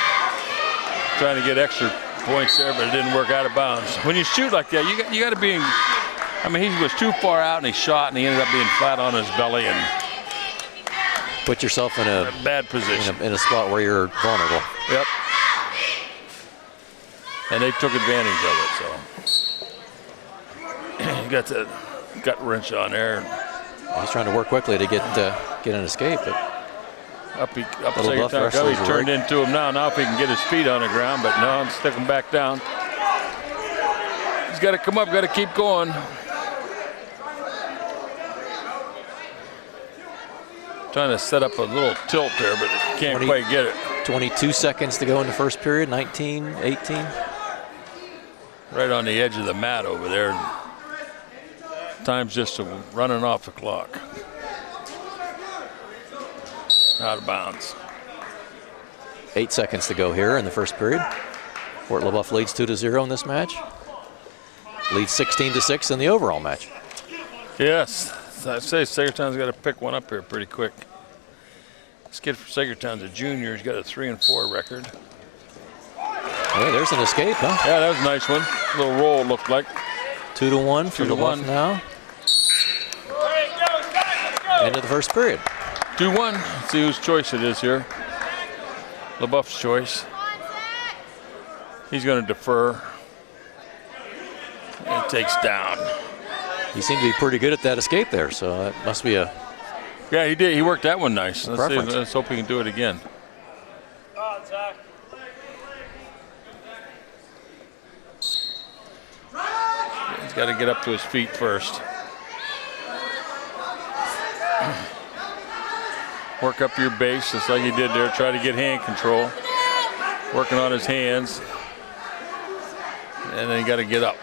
trying to get extra points there, but it didn't work out of bounds. When you shoot like that, you got to be. I mean, he was too far out and he shot, and he ended up being flat on his belly and Put yourself in a bad position. in a spot where you're vulnerable. Yep. And they took advantage of it. So you got the gut wrench on there. He's trying to work quickly to get an escape, but Up Little Bluff Saegertown. wrestlers He's are turned into him now. Now if he can get his feet on the ground, but no, I'm sticking back down. He's got to come up, got to keep going. Trying to set up a little tilt there, but can't quite get it. 22 seconds to go in the first period, 19, 18. Right on the edge of the mat over there. Time's just running off the clock. Out of bounds. 8 seconds to go here in the first period. Fort Leboeuf leads 2-0 in this match. Leads 16-6 in the overall match. Yes, I'd say Saegertown's got to pick one up here pretty quick. This kid from Saegertown's a junior. He's got a 3-4 record. Hey, there's an escape, huh? Yeah, that was a nice one. Little roll it looked like. 2-1 for 2-1 Leboeuf now. End of the first period. 2-1. Let's see whose choice it is here. Leboeuf's choice. He's going to defer. And takes down. He seemed to be pretty good at that escape there, so that must be a Yeah, he did. He worked that one nice. preference. Let's hope he can do it again. He's got to get up to his feet first. Work up your base just like he did there. Try to get hand control. Working on his hands. And then you got to get up.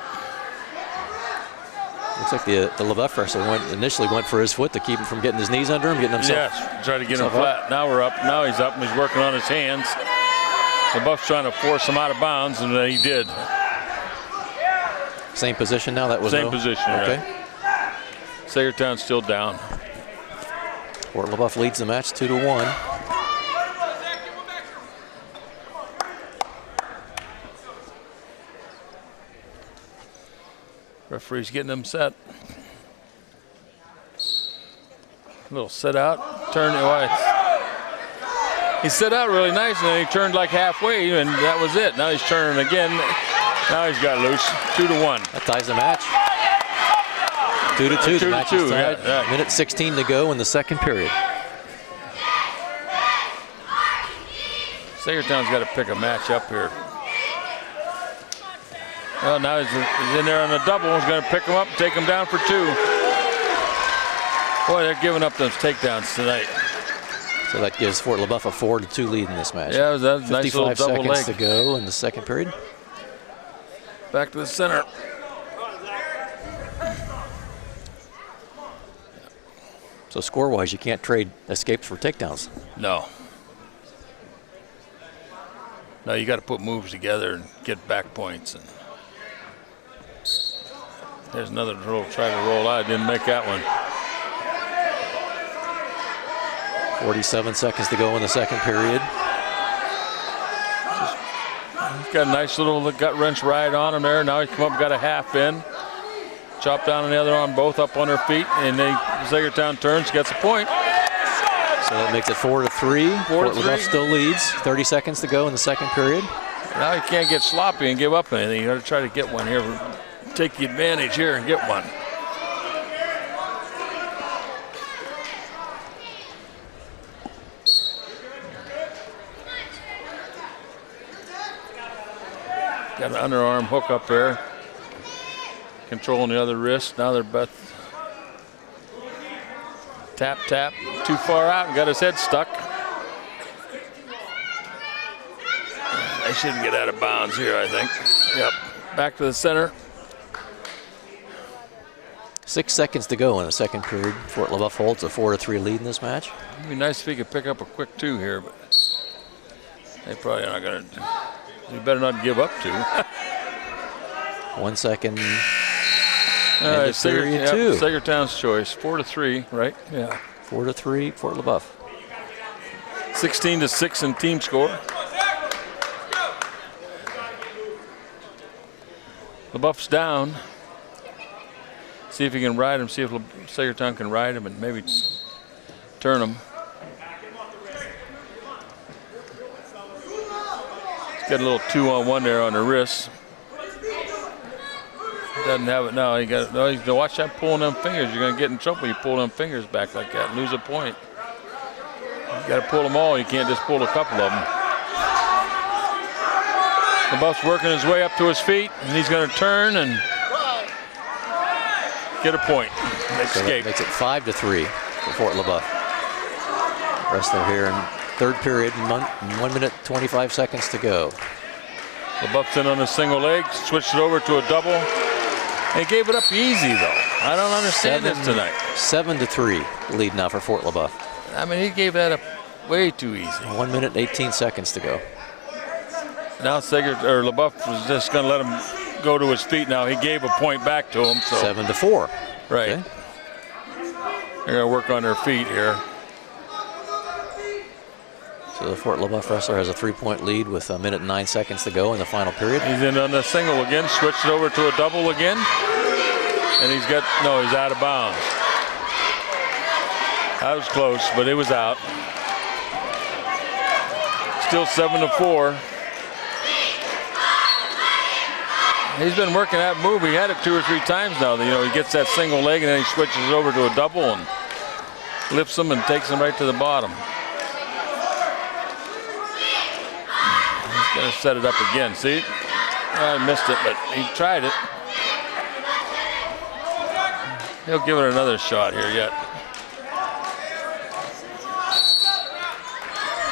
Looks like the Leboeuf wrestler initially went for his foot to keep him from getting his knees under him, getting himself. Yes, try to get him himself up. flat. Now we're up. Now he's up and he's working on his hands. Leboeuf's trying to force him out of bounds, and he did. Same position now. That was Same position. Okay. Right. Saegertown's still down. Fort Leboeuf leads the match 2-1. Referee's getting them set. Little set out, turn it wide. He set out really nice, and then he turned like halfway, and that was it. Now he's turning again. Now he's got loose. 2-1. That ties the match. 2-2. The match is tied. Yeah. Minute 16 to go in the second period. Saegertown's got to pick a match up here. Well, now he's in there on a double. He's going to pick him up and take him down for 2. Boy, they're giving up those takedowns tonight. So that gives Fort Leboeuf a 4-2 lead in this match. Yeah, that was a nice little 55 double seconds leg. to go in the second period. Back to the center. So score-wise, you can't trade escapes for takedowns. No. No, you got to put moves together and get back points. And there's another roll, try to roll out. Didn't make that one. 47 seconds to go in the second period. He's got a nice little gut wrench ride on him there. Now he's come up, got a half in. Chop down on the other arm, both up on their feet, and Saegertown turns, gets a point. So that makes it 4-3. Fort Leboeuf still leads. 30 seconds to go in the second period. Now you can't get sloppy and give up anything. You got to try to get one here. Take the advantage here and get one. Got an underarm hook up there. Controlling the other wrist. Now they're both tap, tap. Too far out and got his head stuck. They shouldn't get out of bounds here, I think. Yep. Back to the center. 6 seconds to go in the second period. Fort Leboeuf holds a 4-3 lead in this match. It'd be nice if he could pick up a quick 2 here, but they probably are not going to. You better not give up 2. 1 second. All right, Two. Saegertown's choice. 4-3, right? Yeah. 4-3, Fort Leboeuf. 16-6 in team score. Leboeuf's down. See if he can ride him. See if Saegertown can ride him and maybe turn him. He's got a little 2-on-1 there on the wrist. Doesn't have it now. You watch that pulling them fingers. You're going to get in trouble. You pull them fingers back like that and lose a point. You got to pull them all. You can't just pull a couple of them. Leboeuf's working his way up to his feet, and he's going to turn and get a point. Escape. Makes it 5-3 for Fort Leboeuf. Wrestler here in third period, 1 minute 25 seconds to go. Leboeuf's in on a single leg, switched it over to a double. He gave it up easy, though. I don't understand this tonight. 7-3 lead now for Fort Leboeuf. I mean, he gave that up way too easy. 1 minute 18 seconds to go. Now Leboeuf was just going to let him go to his feet. Now he gave a point back to him. So 7-4. right. Okay. They're going to work on their feet here. So the Fort Leboeuf wrestler has a 3-point lead with 1 minute and 9 seconds to go in the final period. He's in on the single again, switched it over to a double again. And he's out of bounds. That was close, but it was out. Still 7-4. He's been working that move. He had it 2 or 3 times now. He gets that single leg and then he switches it over to a double and lifts him and takes him right to the bottom. He's going to set it up again. See? I missed it, but he tried it. He'll give it another shot here yet.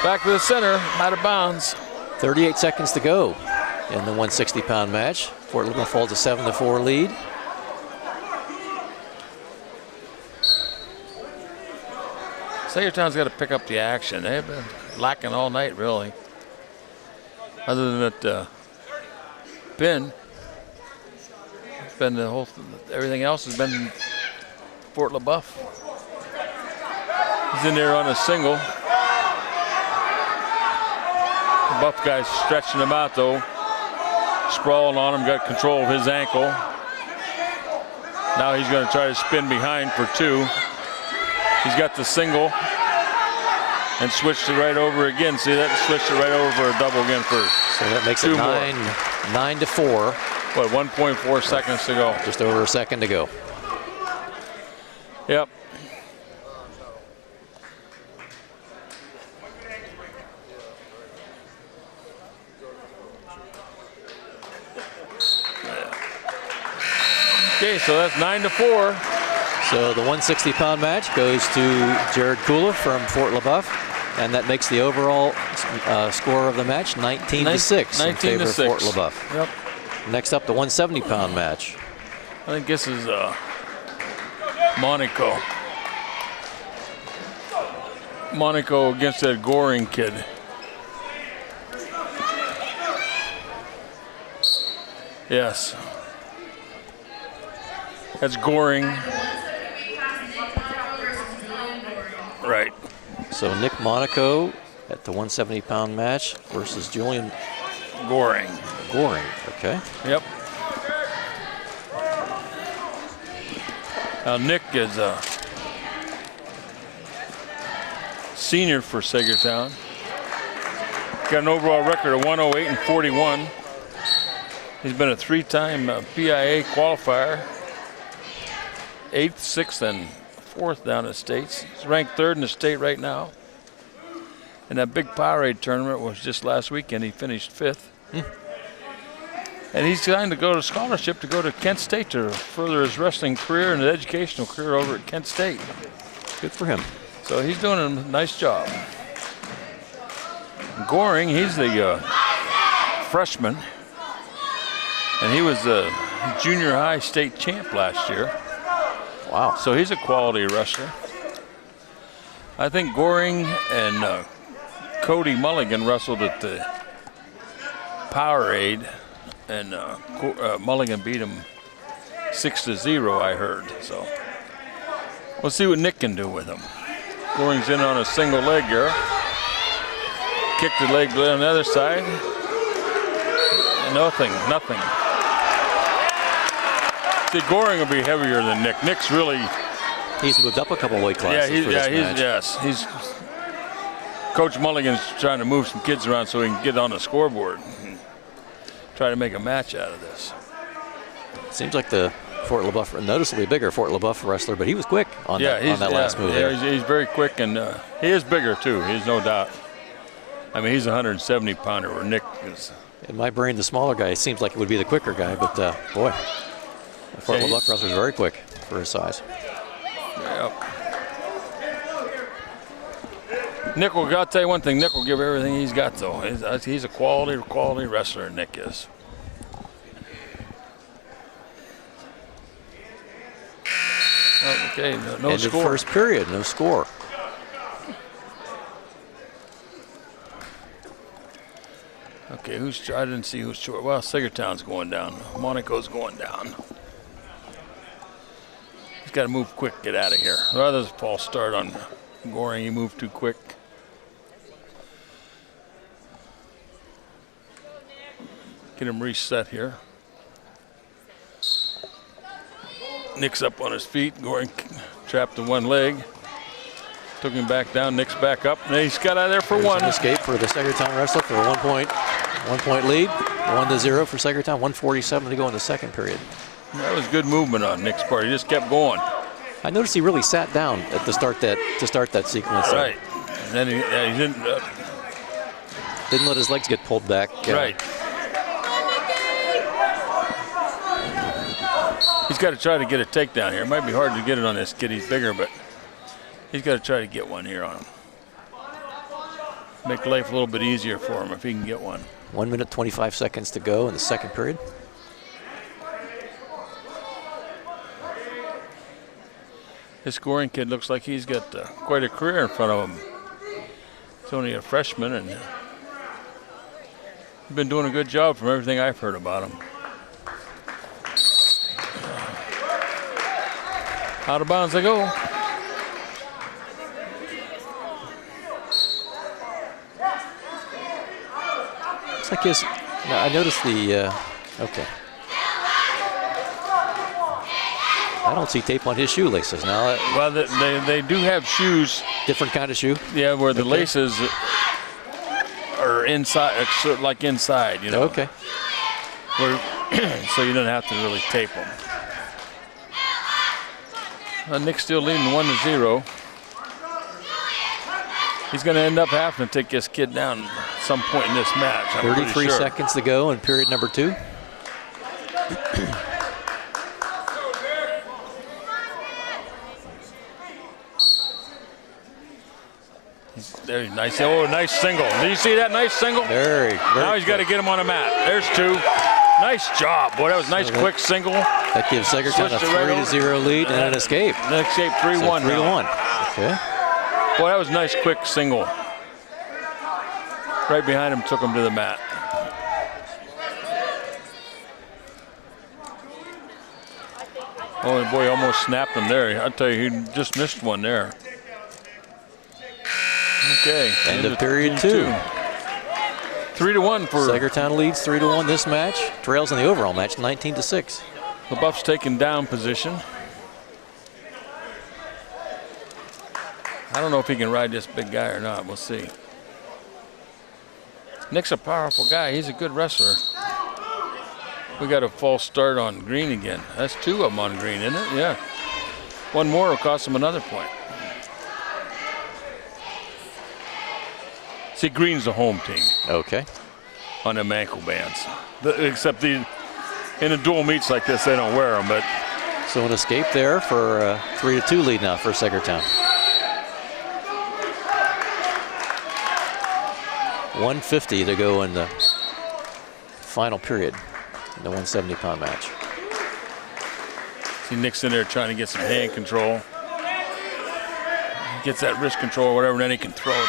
Back to the center, out of bounds. 38 seconds to go in the 160-pound match. Fort Leboeuf holds a 7-4 lead. Saegertown's got to pick up the action. They've been lacking all night, really. Other than that pin, it's been everything else has been Fort Leboeuf. He's in there on a single. The Buff guy's stretching him out though. Sprawling on him, got control of his ankle. Now he's going to try to spin behind for 2. He's got the single and switched it right over again. See that? Switched it right over for a double again first. So that makes it 9-4. What, 1.4 seconds to go? Just over a second to go. Yep. Okay, so that's 9-4. So the 160-pound match goes to Jared Kula from Fort Leboeuf, and that makes the overall score of the match 19-6 in favor of Fort Leboeuf. Yep. Next up, the 170-pound match. I think this is Monaco. Monaco against that Goring kid. Yes. That's Goring. Right. So Nick Monaco at the 170-pound match versus Julian Goring. Goring, okay. Yep. Now Nick is a senior for Saegertown. Got an overall record of 108-41. He's been a 3-time PIA qualifier. 8th, 6th, and 4th down at states. He's ranked 3rd in the state right now. And that big Powerade tournament was just last weekend. He finished 5th. And he's trying to go to scholarship to go to Kent State to further his wrestling career and his educational career over at Kent State. Good for him. So he's doing a nice job. Goring, he's the freshman. And he was the junior high state champ last year. Wow. So he's a quality wrestler. I think Goring and Cody Mulligan wrestled at the Powerade, and Mulligan beat him 6-0, I heard. So we'll see what Nick can do with him. Goring's in on a single leg here. Kick the leg on the other side. Nothing. See, Goring will be heavier than Nick. Nick's really... He's moved up a couple weight classes for this match. He's Coach Mulligan's trying to move some kids around so he can get on the scoreboard and try to make a match out of this. Seems like the Fort Leboeuf, noticeably bigger Fort Leboeuf wrestler, but he was quick on that last move. Yeah, he's very quick, and he is bigger too. He's no doubt. I mean, he's a 170-pounder where Nick is. In my brain, the smaller guy seems like it would be the quicker guy, but boy, the Fort Leboeuf wrestler is very quick for his size. Yep. Nick will, I'll tell you one thing, Nick will give everything he's got, though. He's a quality wrestler, Nick is. Okay, no End score. of first period, no score. Okay, I didn't see who's short. Well, Saegertown's going down. Monaco's going down. He's got to move quick, get out of here. Rather than false start on Goring, he moved too quick. Get him reset here. Nick's up on his feet. Goring trapped in one leg. Took him back down. Nick's back up. And he's got out of there for one. An escape for the Saegertown wrestler for a 1 point lead. 1-0 for Saegertown. 1:47 to go in the second period. That was good movement on Nick's part. He just kept going. I noticed he really sat down at the start to start that sequence. Right. And then he didn't let his legs get pulled back. Right. He's got to try to get a takedown here. It might be hard to get it on this kid. He's bigger, but he's got to try to get one here on him. Make life a little bit easier for him if he can get one. 1 minute, 25 seconds to go in the second period. This Goring kid looks like he's got quite a career in front of him. He's only a freshman, and he's been doing a good job from everything I've heard about him. Out of bounds they go. Looks like his. No, I noticed the. Okay. I don't see tape on his shoelaces now. Well, they do have shoes. Different kind of shoe. Yeah, where the laces are inside, like inside, you know. Okay. Where, so you don't have to really tape them. Nick's still leading 1-0. He's going to end up having to take this kid down at some point in this match. 33 seconds to go in period number 2. Very nice. Oh, nice single. Did you see that nice single? Very now he's got to get him on the mat. There's 2. Nice job. Boy, that was a nice, quick single. That gives Saegertown a 3-0 lead and an escape. An escape 3-1 so 3-1. Okay. Boy, that was a nice, quick single. Right behind him, took him to the mat. Oh, boy, almost snapped him there. I'll tell you, he just missed one there. Okay. End of period 2. 3-1 for Saegertown leads 3-1 this match. Trails in the overall match 19-6. Leboeuf's taking down position. I don't know if he can ride this big guy or not. We'll see. Nick's a powerful guy. He's a good wrestler. We got a false start on green again. That's 2 of them on green, isn't it? Yeah. One more will cost him another point. See, green's the home team. Okay. On them ankle bands. Except in the dual meets like this, they don't wear them. But so an escape there for a 3-2 lead now for Saegertown. 150 to go in the final period in the 170-pound match. See Nick's in there trying to get some hand control. Gets that wrist control or whatever, and then he can throw it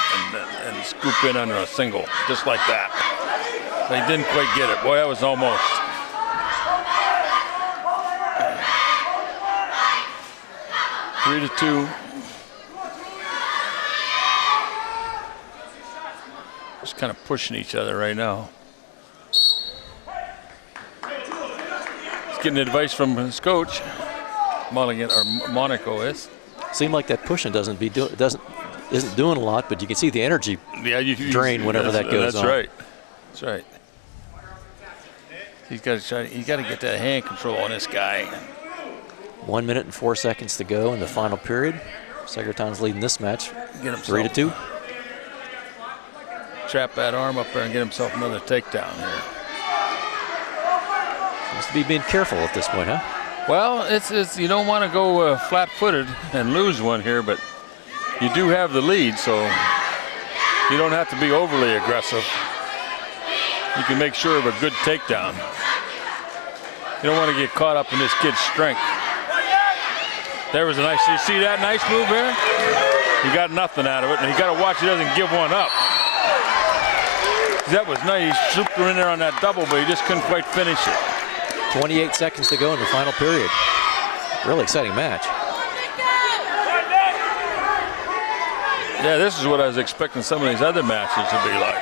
and scoop in under a single, just like that. But he didn't quite get it. Boy, that was almost. Three to 2. Just kind of pushing each other right now. He's getting advice from his coach, Mulligan, or Monaco is. Seemed like that pushing isn't doing a lot, but you can see the energy drain whenever that goes on. That's right. That's right. He's got to get that hand control on this guy. 1 minute and 4 seconds to go in the final period. Saegertown's leading this match 3-2. Trap that arm up there and get himself another takedown here. Seems to be being careful at this point, huh? Well, it's you don't want to go flat-footed and lose one here, but you do have the lead, so you don't have to be overly aggressive. You can make sure of a good takedown. You don't want to get caught up in this kid's strength. There was a nice, you see that nice move there? He got nothing out of it, and you got to watch he doesn't give one up. That was nice. He swooped her in there on that double, but he just couldn't quite finish it. 28 seconds to go in the final period. Really exciting match. Yeah, this is what I was expecting some of these other matches to be like.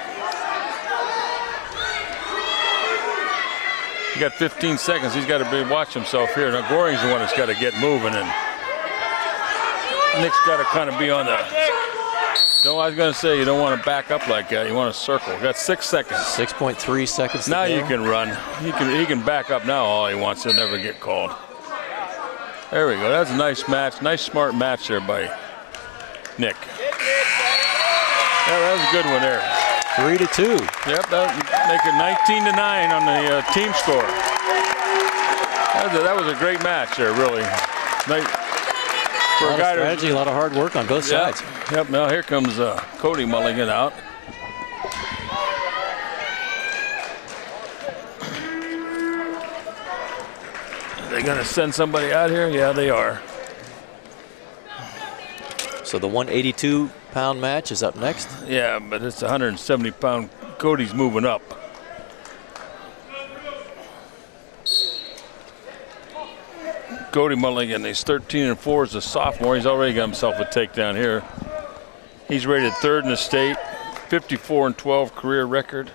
He got 15 seconds. He's got to watch himself here. Now Goring's the one that's got to get moving, and Nick's got to kind of be on the. No, I was going to say you don't want to back up like that. You want to circle. You got 6 seconds. 6.3 seconds to now go. You can run. He can back up now all he wants. He'll never get called. There we go. That's a nice match. Nice, smart match there by Nick. Yeah, that was a good one there. 3-2. Yep, that would make it 19-9 on the team score. That was a great match there, really. Nice. A lot of strategy, a lot of hard work on both sides. Yep, now here comes Cody Mulligan out. They gonna send somebody out here? Yeah, they are. So the 182-pound match is up next. Yeah, but it's 170-pound. Cody's moving up. Cody Mulligan, he's 13-4 as a sophomore. He's already got himself a takedown here. He's rated 3rd in the state, 54-12 career record.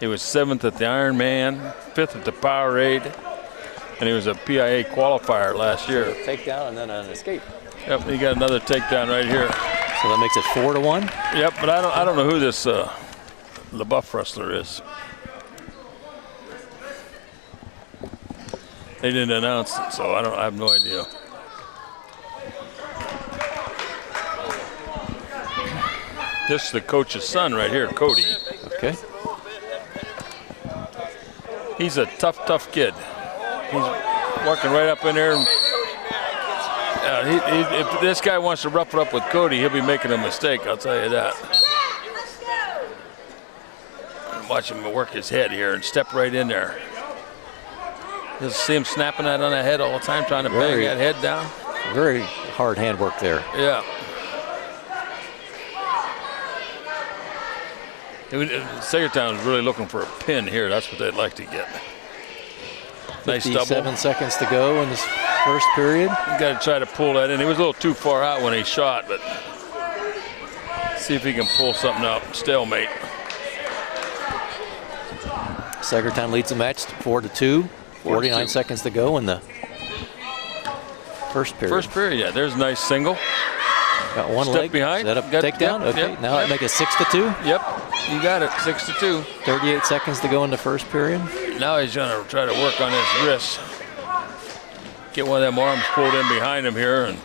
He was 7th at the Ironman, 5th at the Powerade, and he was a PIA qualifier last year. Takedown and then an escape. Yep, he got another takedown right here. So that makes it 4-1. Yep, but I don't know who this Leboeuf wrestler is. They didn't announce it, so I have no idea. This is the coach's son right here, Cody. Okay. He's a tough kid. He's working right up in there. If this guy wants to rough it up with Cody, he'll be making a mistake, I'll tell you that. Watch him work his head here and step right in there. You'll see him snapping that on the head all the time, trying to bang that head down. Very hard handwork there. Yeah. Saegertown is really looking for a pin here. That's what they'd like to get. Nice double. 7 seconds to go in this first period. You got to try to pull that in. He was a little too far out when he shot, but see if he can pull something up. Stalemate. Saegertown leads the match 4-2. 49 seconds to go in the first period. First period, yeah. There's a nice single. Got one Step leg. behind. Is that a Got, takedown? Yep, okay, yep, now that make it 6-2. Yep, you got it. 6-2. 38 seconds to go in the first period. Now he's going to try to work on his wrist. Get one of them arms pulled in behind him here and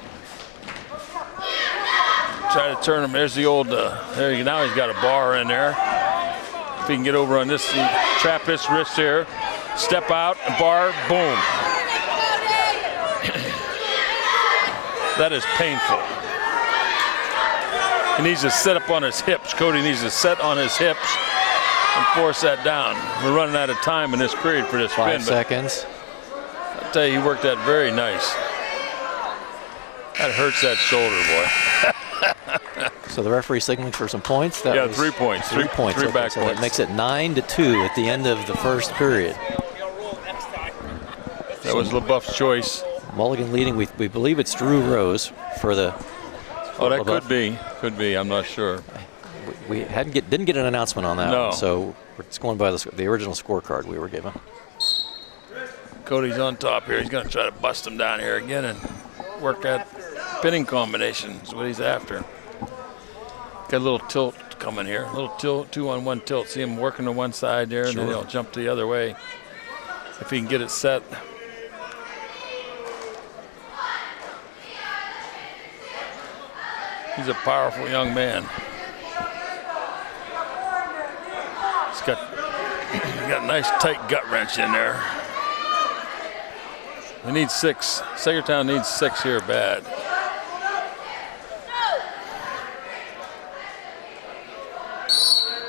try to turn him. There's the old, now he's got a bar in there. If he can get over on this, trap his wrist here. Step out, bar, boom. That is painful. He needs to set up on his hips. Cody needs to set on his hips and force that down. We're running out of time in this period for this 5 spin. seconds. I'll tell you, he worked that very nice. That hurts that shoulder, boy. So the referee signaling for some points. That Yeah, was 3 points. Three points. Three Okay, back so points. that makes it 9-2 at the end of the first period. That was Leboeuf's choice. Mulligan leading. We believe it's Drew Rose for the. Oh, that Leboeuf. could be. Could be. I'm not sure. We didn't get an announcement on that No. one, so we're just going by the original scorecard we were given. Cody's on top here. He's going to try to bust him down here again and work that pinning combination is what he's after. Got a little tilt coming here. A little tilt, 2-on-1 tilt. See him working to one side there, and then he'll jump the other way if he can get it set. He's a powerful young man. He's got a nice tight gut wrench in there. We need 6. Saegertown needs 6 here bad.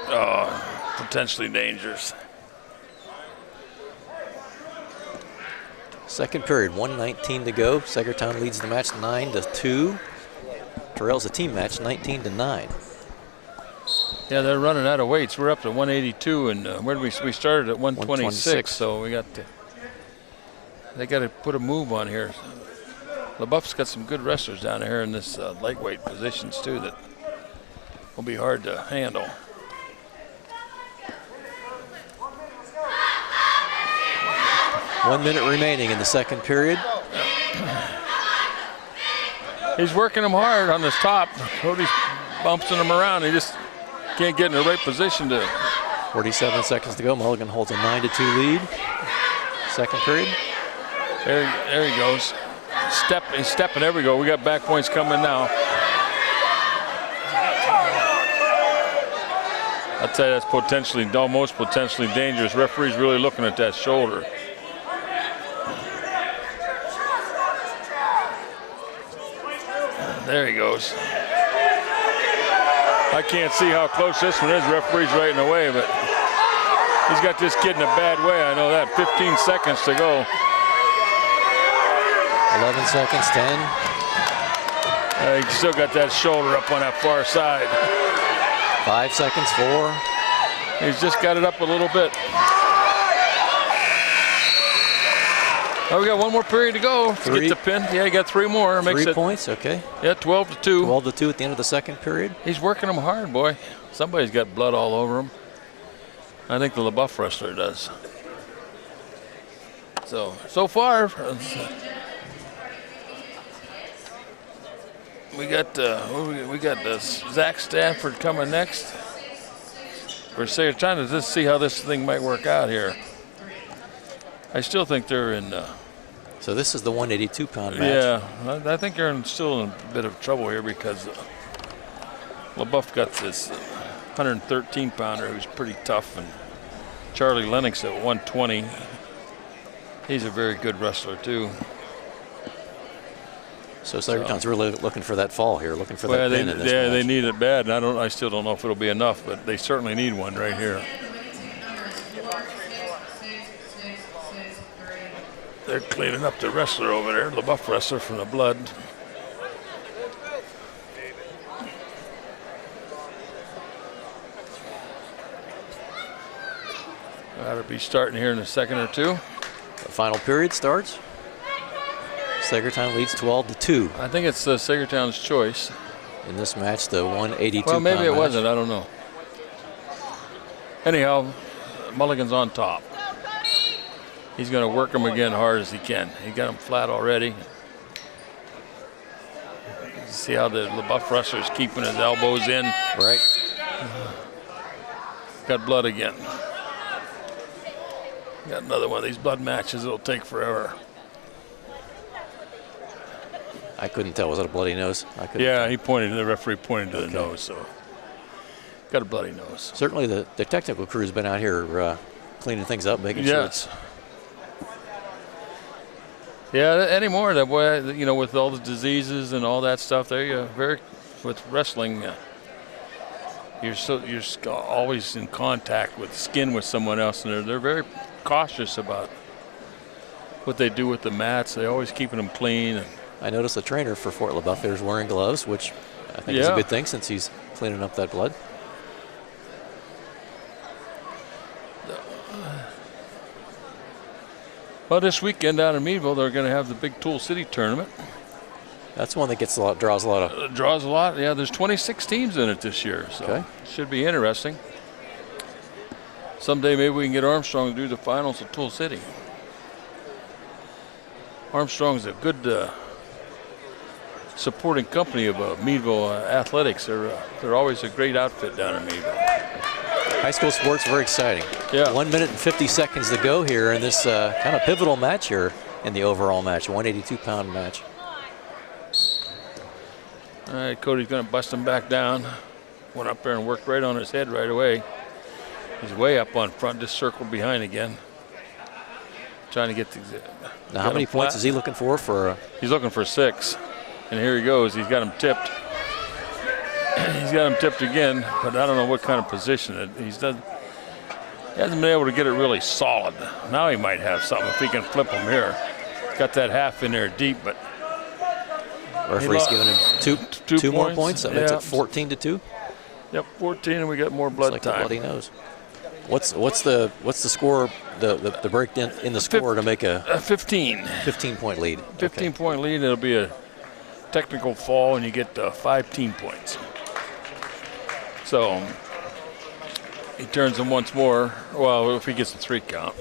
Oh, potentially dangerous. Second period, 1:19 to go. Saegertown leads the match 9-2. Terrell's a team match, 19-9. Yeah, they're running out of weights. We're up to 182, and where did we started at 126. 126. So they got to put a move on here. Leboeuf's got some good wrestlers down here in this lightweight positions too that will be hard to handle. One minute remaining in the second period. He's working him hard on his top. Cody's bumping him around. He just can't get in the right position to. 47 seconds to go. Mulligan holds a 9-2 lead. Second period. There he goes. He's stepping. There we go. We got back points coming now. I'll tell you, that's almost potentially dangerous. Referee's really looking at that shoulder. There he goes. I can't see how close this one is. Referee's right in the way, but he's got this kid in a bad way. I know that. 15 seconds to go. 11 seconds, 10. He's still got that shoulder up on that far side. 5 seconds, 4. He's just got it up a little bit. Oh, we got one more period to go to get the pin. Yeah, he got 3 more. Makes 3 it, points, okay. yeah, 12-2. 12-2 at the end of the second period. He's working him hard, boy. Somebody's got blood all over him. I think the Leboeuf wrestler does. So far, we got Zach Stanford coming next. We're trying to just see how this thing might work out here. I still think they're in. So this is the 182-pound match. Yeah, I think they're still in a bit of trouble here because Leboeuf got this 113-pounder who's pretty tough, and Charlie Lennox at 120. He's a very good wrestler too. So Saegertown's really looking for that fall here, looking for that pin in this match. They need it bad, and I still don't know if it'll be enough, but they certainly need one right here. They're cleaning up the wrestler over there, Leboeuf wrestler from the blood. That'll be starting here in a second or two. The final period starts. Saegertown leads 12-2. I think it's Saegertown's choice. In this match, the 182-pound Well, maybe it match. wasn't. I don't know. Anyhow, Mulligan's on top. He's going to work him again hard as he can. He got him flat already. See how the Leboeuf wrestler's keeping his elbows in. Right. Got blood again. Got another one of these blood matches. It'll take forever. I couldn't tell. Was it a bloody nose? I couldn't Yeah, tell. he pointed. The referee pointed to the nose. So got a bloody nose. Certainly the technical crew's been out here cleaning things up, making sure it's. Yeah, anymore that way, you know, with all the diseases and all that stuff, they're very with wrestling. You're always in contact with skin with someone else, and they're very cautious about what they do with the mats. They're always keeping them clean. And I noticed the trainer for Fort Leboeuf there is wearing gloves, which I think is a good thing since he's cleaning up that blood. Well, this weekend down in Meadville, they're going to have the big Tool City tournament. That's one that draws a lot of. Draws a lot. Yeah, there's 26 teams in it this year, so Okay. it should be interesting. Someday maybe we can get Armstrong to do the finals at Tool City. Armstrong's a good supporting company of Meadville athletics. They're always a great outfit down in Meadville. High school sports very exciting. Yeah. 1 minute and 50 seconds to go here in this kind of pivotal match here in the overall match, 182-pound match. All right, Cody's going to bust him back down. Went up there and worked right on his head right away. He's way up on front, just circled behind again. Trying to get the. Now, how many points is he looking for? He's looking for 6. And here he goes. He's got him tipped. He's got him tipped again, but I don't know what kind of position he hasn't been able to get it really solid. Now he might have something if he can flip him here. Got that half in there deep, but Referee's giving him two more points. That makes it 14-2. Yep, 14, and we got more blood like time. The bloody nose. What's the score? The break in the score to make a 15. 15-point lead. 15-point lead. It'll be a technical fall, and you get 5 team points. So he turns them once more. Well, if he gets a 3 count.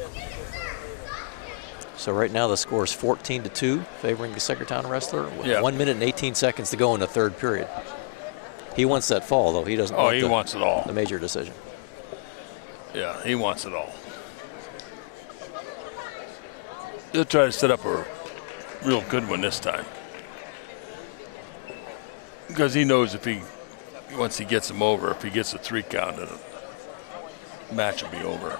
So right now the score is 14-2, favoring the Saegertown wrestler. Yeah. 1 minute and 18 seconds to go in the third period. He wants that fall, though. He doesn't. Oh, he wants it all. The major decision. Yeah, he wants it all. He'll try to set up a real good one this time. Because he knows once he gets him over, if he gets a 3 count, the match will be over.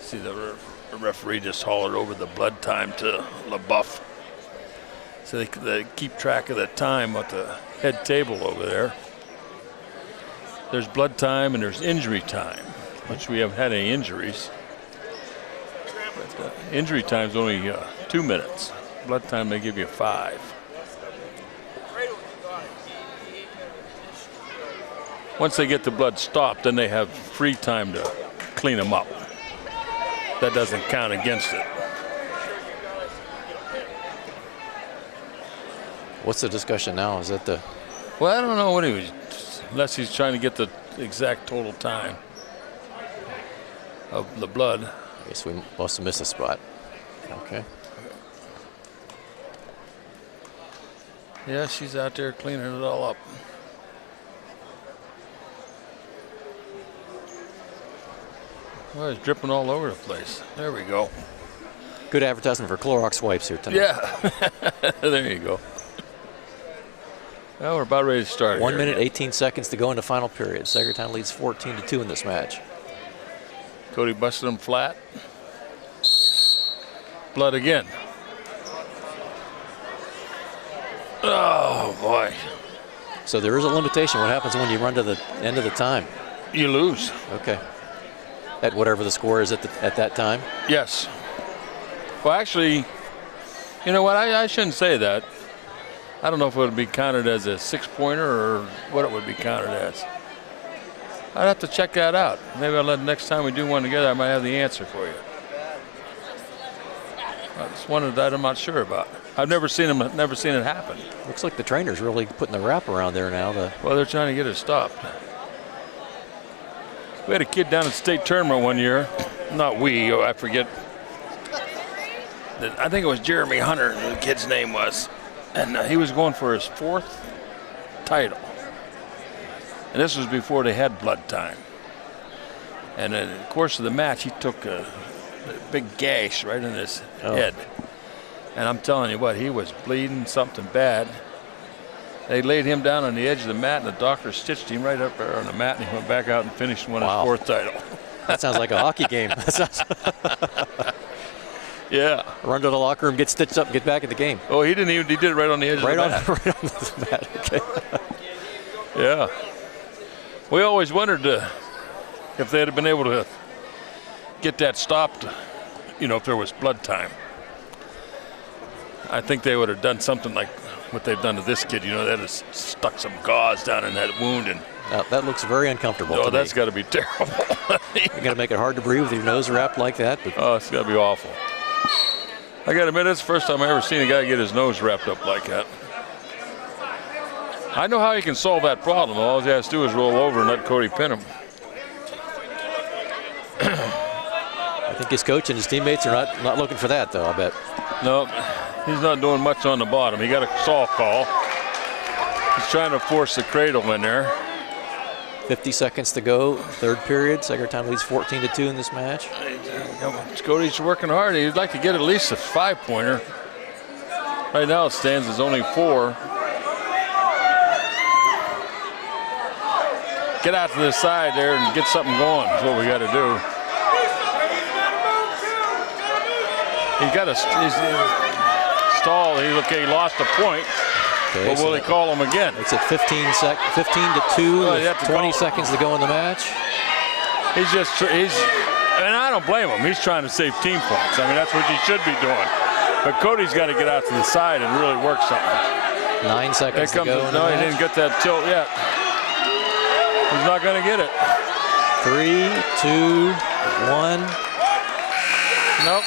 See, the referee just hollered over the blood time to Leboeuf. So they keep track of the time at the head table over there. There's blood time and there's injury time, which we haven't had any injuries. But injury time's only 2 minutes. Blood time, they give you 5. Once they get the blood stopped, then they have free time to clean them up. That doesn't count against it. What's the discussion now? Is that the Well, I don't know what he was, unless he's trying to get the exact total time of the blood. I guess we must have missed a spot. Okay. Yeah, she's out there cleaning it all up. Well, it's dripping all over the place. There we go. Good advertising for Clorox wipes here tonight. Yeah. There you go. Well, we're about ready to start. 1 minute, 18 seconds to go into final period. Saegertown leads 14-2 in this match. Cody busted him flat. Blood again. Oh, boy. So there is a limitation. What happens when you run to the end of the time? You lose. Okay. At whatever the score is at that time? Yes. Well, actually, you know what? I shouldn't say that. I don't know if it would be counted as a 6-pointer or what it would be counted as. I'd have to check that out. Maybe I'll let next time we do one together, I might have the answer for you. It's one that I'm not sure about. I've never seen it happen. Looks like the trainer's really putting the wrap around there now. Well, they're trying to get it stopped. We had a kid down at state tournament one year. Not we, I forget. I think it was Jeremy Hunter, the kid's name was. And he was going for his 4th title. And this was before they had blood time. And in the course of the match, he took a big gash right in his head. And I'm telling you what, he was bleeding something bad. They laid him down on the edge of the mat, and the doctor stitched him right up there on the mat, and he went back out and finished his 4th title. That sounds like a hockey game. Yeah. Run to the locker room, get stitched up, get back in the game. Oh, he didn't even, he did it right on the edge of the mat. Right on the mat, okay. Yeah. We always wondered if they had been able to get that stopped, you know, if there was blood time. I think they would have done something like what they've done to this kid. You know, they had stuck some gauze down in that wound. And that looks very uncomfortable to me. That's got to be terrible. You got to make it hard to breathe with your nose wrapped like that. But oh, it's got to be awful. I got to admit, it's the first time I ever seen a guy get his nose wrapped up like that. I know how he can solve that problem. All he has to do is roll over and let Cody pin him. I think his coach and his teammates are not looking for that, though, I bet. No, he's not doing much on the bottom. He got a soft call. He's trying to force the cradle in there. 50 seconds to go, 3rd period. Saegertown leads 14-2 in this match. Cody's working hard. He'd like to get at least a 5-pointer. Right now it stands as only 4. Get out to the side there and get something going is what we got to do. He's stalled. He lost a point. Okay, but will he call him again? It's at 15-2, with 20 seconds to go in the match. And I don't blame him. He's trying to save team points. I mean, that's what he should be doing. But Cody's got to get out to the side and really work something. 9 seconds to go. No, he didn't get that tilt yet. He's not going to get it. 3, 2, 1. Nope.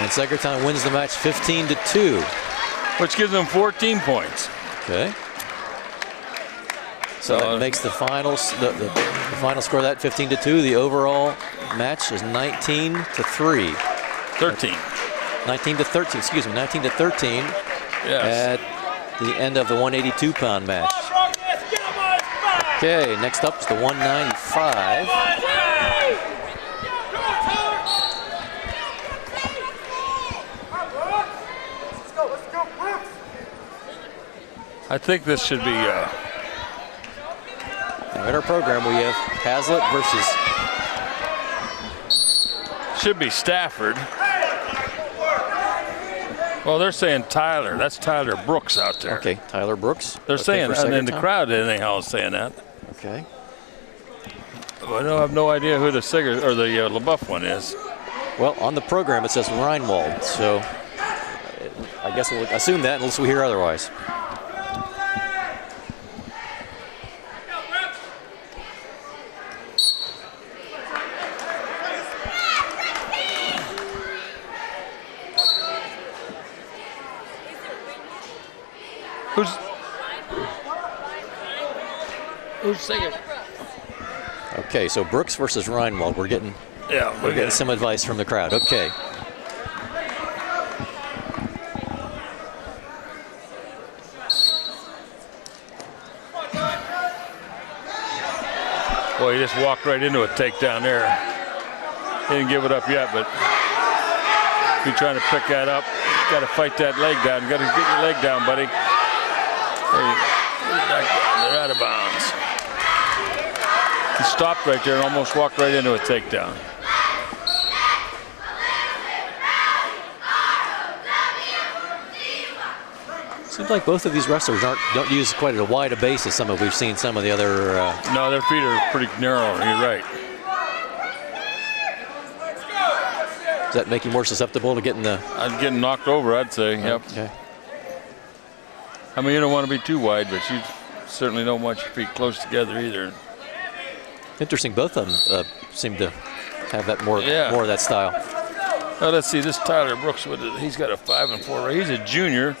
And Saegertown wins the match 15-2. Which gives them 14 points. Okay. So that makes the final score of that 15-2. The overall match is 19-3. 13. 19-13. Excuse me. 19-13. Yes. At the end of the 182-pound match. Okay. Next up is the 195. I think this should be. Now in our program, we have Hazlitt versus. Should be Stafford. Well, they're saying Tyler. That's Tyler Brooks out there. Okay, Tyler Brooks. They're saying, and then the crowd anyhow is saying that. Okay. Well, I have no idea who the Leboeuf one is. Well, on the program it says Reinwald, so I guess we'll assume that unless we hear otherwise. Who's second? Okay, so Brooks versus Reinwald. We're getting some advice from the crowd. Okay. Boy, he just walked right into a takedown there. He didn't give it up yet, but if you're trying to pick that up, got to fight that leg down. Got to get your leg down, buddy. They're out of bounds. He stopped right there and almost walked right into a takedown. Seems like both of these wrestlers don't use quite as wide a base as we've seen some of the other. No, their feet are pretty narrow. You're right. Does that make you more susceptible to getting the? I'm getting knocked over, I'd say. Yep. Okay. I mean, you don't want to be too wide, but you certainly don't want your feet close together either. Interesting. Both of them seem to have that more of that style. Now let's see. This Tyler Brooks, he's got a 5-4. He's a junior.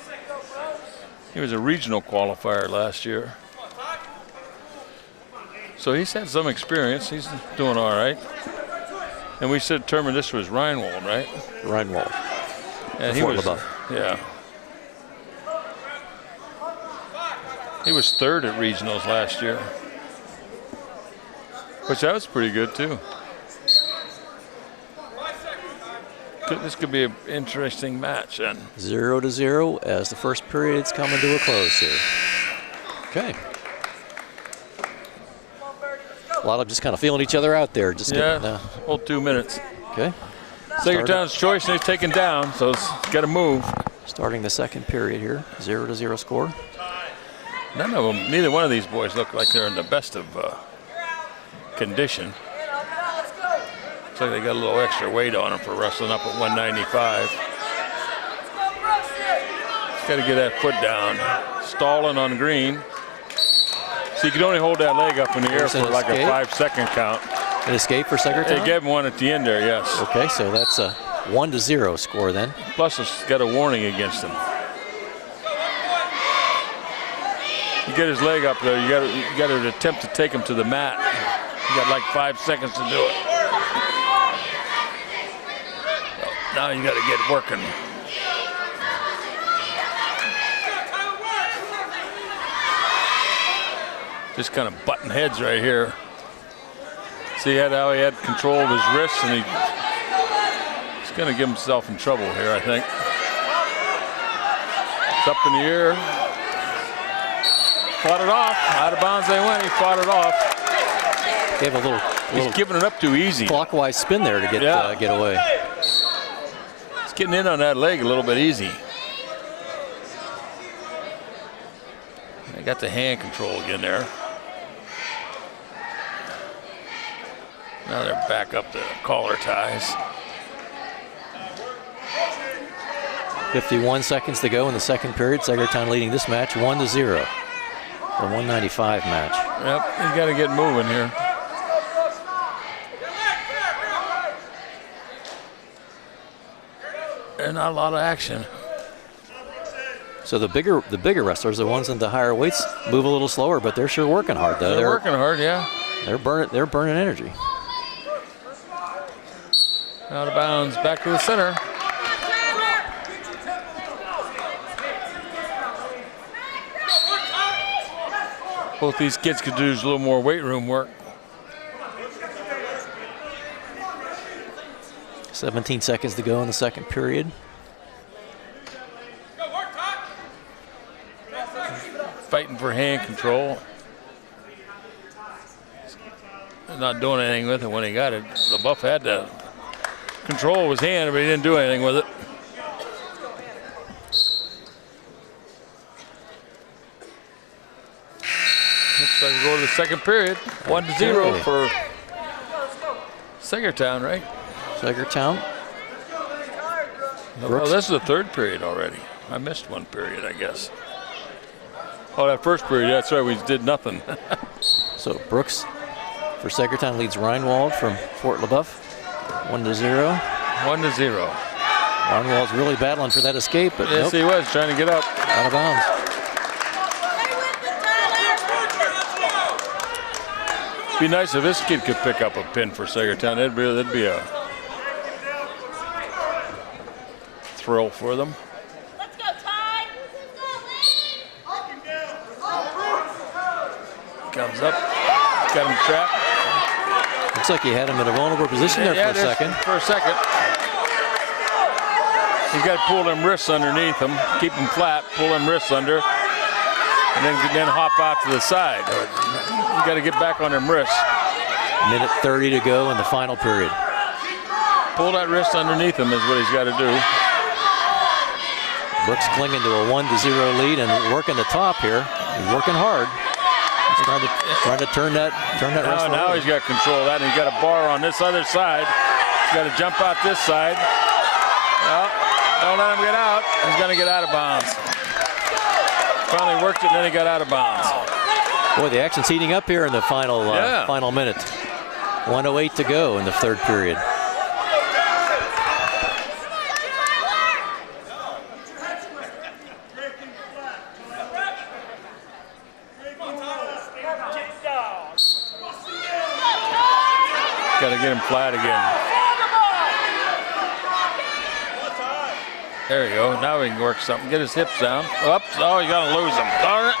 He was a regional qualifier last year. So he's had some experience. He's doing all right. And we said determined this was Reinwald, right? Reinwald. And he was Leboeuf. Yeah. He was third at regionals last year, which that was pretty good too. This could be an interesting match then. 0-0 as the first period's coming to a close here. Okay. A lot of just kind of feeling each other out there. Just whole 2 minutes. Okay. Saegertown's choice, and he's taken down, so it's got to move. Starting the second period here, 0-0 score. None of them, neither one of these boys look like they're in the best of condition. Looks like they got a little extra weight on them for wrestling up at 195. Got to get that foot down. Stalling on green. So you can only hold that leg up in the air for like a 5-second count. An escape for Saegertown? They gave him one at the end there, yes. Okay, so that's a 1-0 score then. Plus it's got a warning against him. You get his leg up there, you got to attempt to take him to the mat. You got like 5 seconds to do it. Now you got to get working. Just kind of butting heads right here. See how he had control of his wrists, and he's going to get himself in trouble here, I think. It's up in the air. Fought it off. Out of bounds they went. He fought it off. They have a little He's giving it up too easy. Clockwise spin there to get away. He's getting in on that leg a little bit easy. They got the hand control again there. Now they're back up to collar ties. 51 seconds to go in the second period. Saegertown leading this match 1-0. The 195 match. Yep, you got to get moving here. There's not a lot of action. So the bigger wrestlers, the ones in the higher weights, move a little slower, but they're sure working hard though. They're working hard, yeah. They're burning energy. Out of bounds, back to the center. Both these kids could do a little more weight room work. 17 seconds to go in the second period. Fighting for hand control. Not doing anything with it when he got it. Leboeuf had to control his hand, but he didn't do anything with it. Looks like we go to the second period. 1-0 for Saegertown, right? Saegertown. Oh, this is the third period already. I missed one period, I guess. Oh, that first period, that's right, we did nothing. So Brooks for Saegertown leads Reinwald from Fort Leboeuf. 1-0. 1-0. Reinwald's really battling for that escape, but yes, he was trying to get up. Out of bounds. Be nice if this kid could pick up a pin for Saegertown. That'd be a thrill for them. Let's go, Ty. Comes up, got him trapped. Looks like he had him in a vulnerable position there for a second. For a second. He's got to pull them wrists underneath him, keep them flat, pull them wrists under, and then hop out to the side. You got to get back on them wrists. Minute 30 to go in the final period. Pull that wrist underneath him is what he's got to do. Brooks clinging to a 1-0 lead and working the top here. He's working hard. He's trying to turn that wrist. Now he's got control of that, and he's got a bar on this other side. He's got to jump out this side. Well, don't let him get out. He's going to get out of bounds. Finally worked it, and then he got out of bounds. Boy, the action's heating up here in the final minute. 1:08 to go in the third period. Got to get him flat again. There you go. Now we can work something. Get his hips down. Oops. Oh, you got to lose him. Darn it.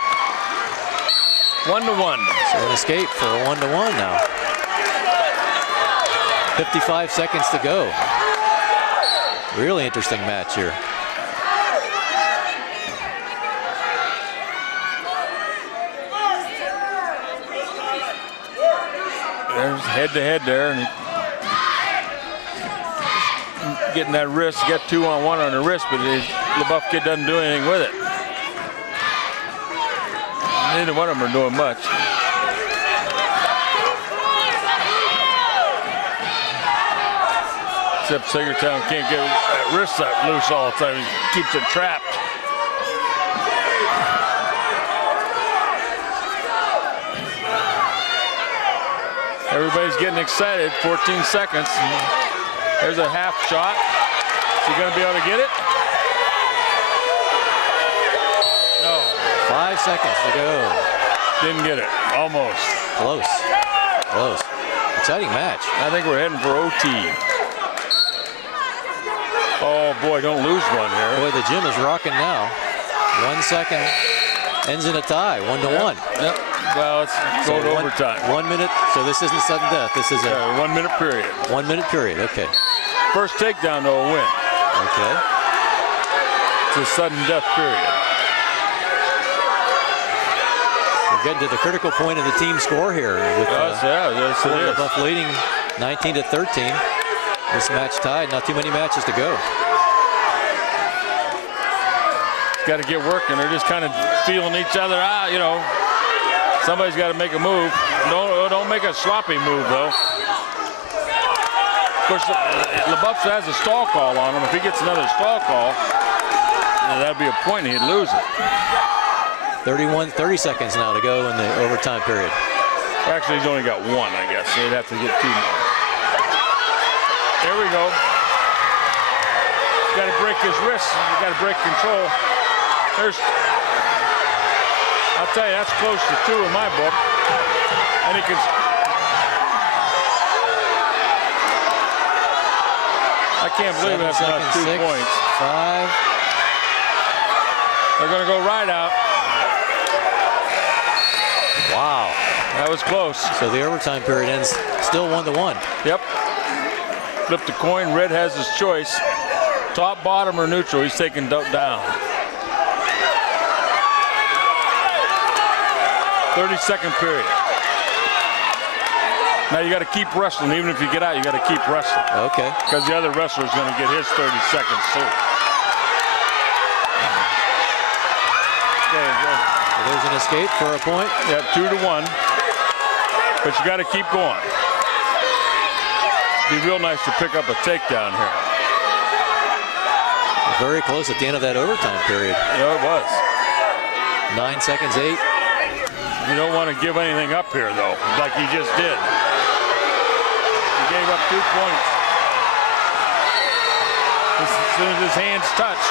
1-1. So an escape for a 1-1 now. 55 seconds to go. Really interesting match here. There's head-to-head there, and getting that wrist, got 2-on-1 on the wrist, but the Leboeuf kid doesn't do anything with it. Neither one of them are doing much. Except Saegertown can't get that wrist loose all the time. He keeps it trapped. Everybody's getting excited. 14 seconds. There's a half shot. Is he going to be able to get it? No. 5 seconds to go. Didn't get it. Almost. Close. Close. Exciting match. I think we're heading for OT. Oh, boy, don't lose one here. Boy, the gym is rocking now. 1 second. Ends in a tie, 1-1. Yep. Well, it's going to overtime. 1 minute. So this isn't sudden death. This is a 1 minute period. 1 minute period. Okay. First takedown, though, a win. Okay. It's a sudden death period. We're getting to the critical point of the team score here. With yes, it is. Leboeuf leading 19-13. This match tied. Not too many matches to go. Got to get working. They're just kind of feeling each other out, you know. Somebody's got to make a move. Don't make a sloppy move, though. Of course, Leboeuf has a stall call on him. If he gets another stall call, that'd be a point and he'd lose it. 30 seconds now to go in the overtime period. Actually, he's only got one, I guess. So he'd have to get 2 more. There we go. Got to break his wrist. Got to break control. I'll tell you, that's close to 2 in my book. And he can. I can't believe that's not 2 points. 5. They're going to go right out. Wow. That was close. So the overtime period ends still 1-1. Yep. Flip the coin. Red has his choice. Top, bottom, or neutral. He's taking down. 30-second period. Now you got to keep wrestling. Even if you get out, you got to keep wrestling. Okay. Because the other wrestler's going to get his 30 seconds too. Okay, There's an escape for a point. Yep, 2-1. But you got to keep going. It'd be real nice to pick up a takedown here. Very close at the end of that overtime period. Yeah, it was. 9 seconds, 8. You don't want to give anything up here, though, like he just did. He gave up 2 points. As soon as his hands touched.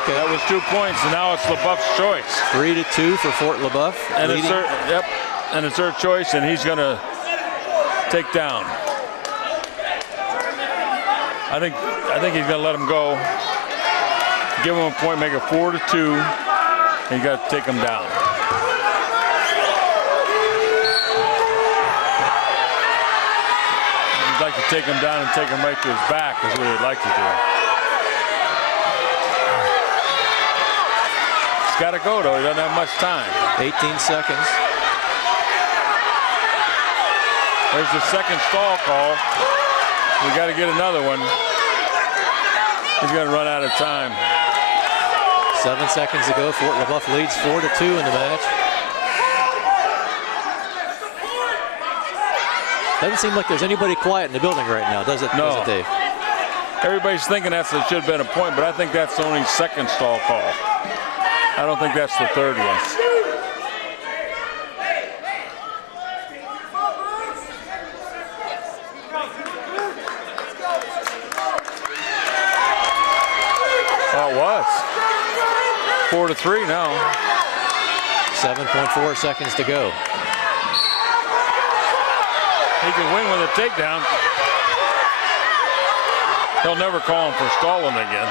Okay. That was 2 points, and now it's Leboeuf's choice. 3-2 for Fort Leboeuf. And it's their choice, and he's going to take down. I think he's going to let him go. Give him a point, make it 4-2. And you got to take him down. He'd like to take him down and take him right to his back is what he'd like to do. He's got to go, though. He doesn't have much time. 18 seconds. There's the second stall call. We got to get another one. He's going to run out of time. 7 seconds to go. Fort Leboeuf leads 4-2 in the match. Doesn't seem like there's anybody quiet in the building right now, does it? No. Does it, Dave? Everybody's thinking that should have been a point, but I think that's the only second stall call. I don't think that's the third one. Oh, it was. 4-3 now. 7.4 seconds to go. He can win with a takedown. They'll never call him for stalling again.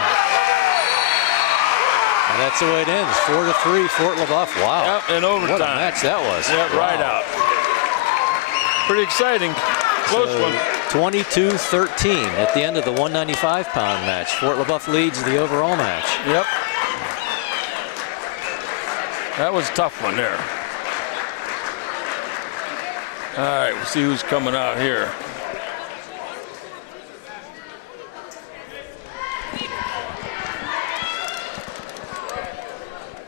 And that's the way it ends. 4-3, Fort Leboeuf. Wow. Yep, in overtime. What a match that was. Yeah, wow. right out. Pretty exciting. Close one. 22-13 at the end of the 195-pound match. Fort Leboeuf leads the overall match. Yep. That was a tough one there. All right, we'll see who's coming out here.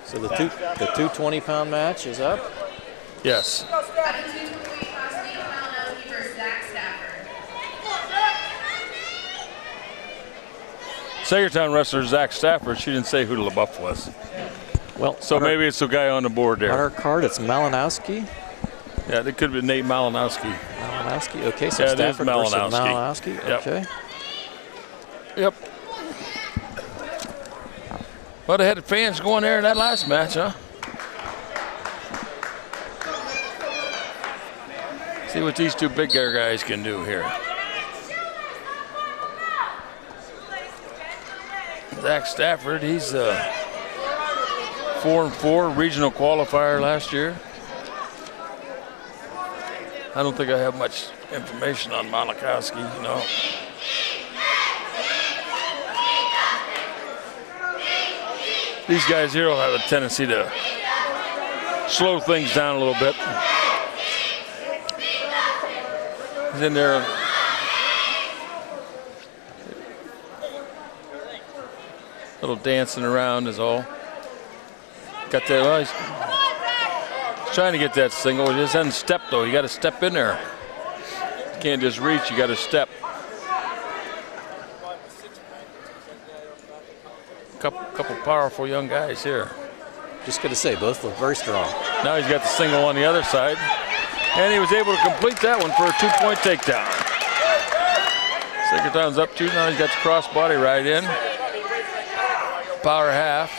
So the 220-pound match is up. Yes. Saegertown wrestler Zach Stafford. She didn't say who the Leboeuf was. Well, so maybe it's the guy on the board there. On our card, it's Malinowski. Yeah, it could be Nate Malinowski. Malinowski. Okay, so yeah, Stafford versus Malinowski. Malinowski. Yep. Okay. Yep. Well, they had fans going there in that last match, huh? See what these two big guys can do here. Zach Stafford, he's 4-4 regional qualifier last year. I don't think I have much information on Malinowski, no. These guys here will have a tendency to slow things down a little bit. He's in there. Little dancing around is all. Got that, well, he's trying to get that single. He just hasn't stepped though. You got to step in there. You can't just reach, you got to step. Couple powerful young guys here. Just gonna say, both look very strong. Now he's got the single on the other side. And he was able to complete that one for a 2-point takedown. Saegertown's up 2, now he's got the crossbody right in. Power half.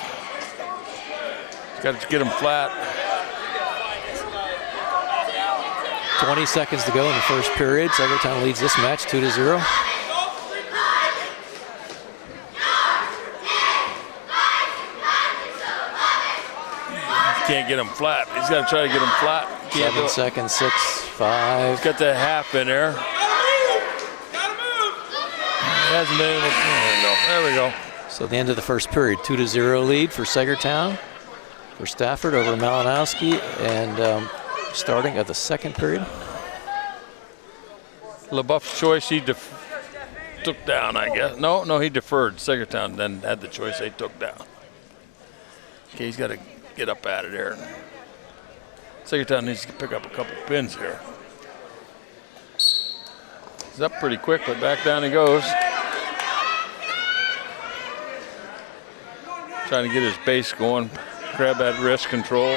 He's got to get him flat. 20 seconds to go in the first period. Saegertown leads this match 2-0. Can't get him flat. He's got to try to get him flat. 7 seconds, 6, 5. He's got that half in there. He hasn't been able to. There we go. So the end of the first period, 2-0 lead for Saegertown. For Stafford over Malinowski, and starting at the second period. Leboeuf's choice, he took down, I guess. No, he deferred. Saegertown then had the choice they took down. Okay, he's got to get up out of there. Saegertown needs to pick up a couple pins here. He's up pretty quick, but back down he goes. Trying to get his base going, grab that wrist control.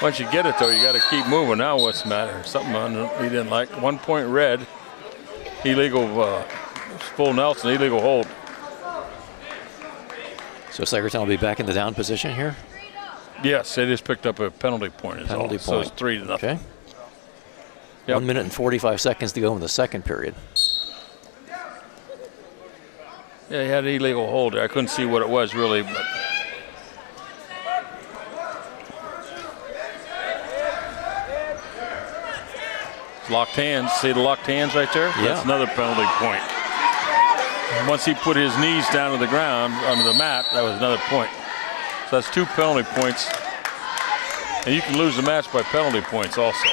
Once you get it, though, you got to keep moving. Now what's the matter? Something he didn't like. 1 point red. Illegal full Nelson, illegal hold. So Saegertown will be back in the down position here? Yes, they just picked up a penalty point. Penalty point. So it's 3-0. Okay. Yep. 1 minute and 45 seconds to go in the second period. Yeah, he had an illegal hold there. I couldn't see what it was really, but. Locked hands. See the locked hands right there? Yeah. That's another penalty point. Once he put his knees down to the ground, onto the mat, that was another point. So that's 2 penalty points. And you can lose the match by penalty points also.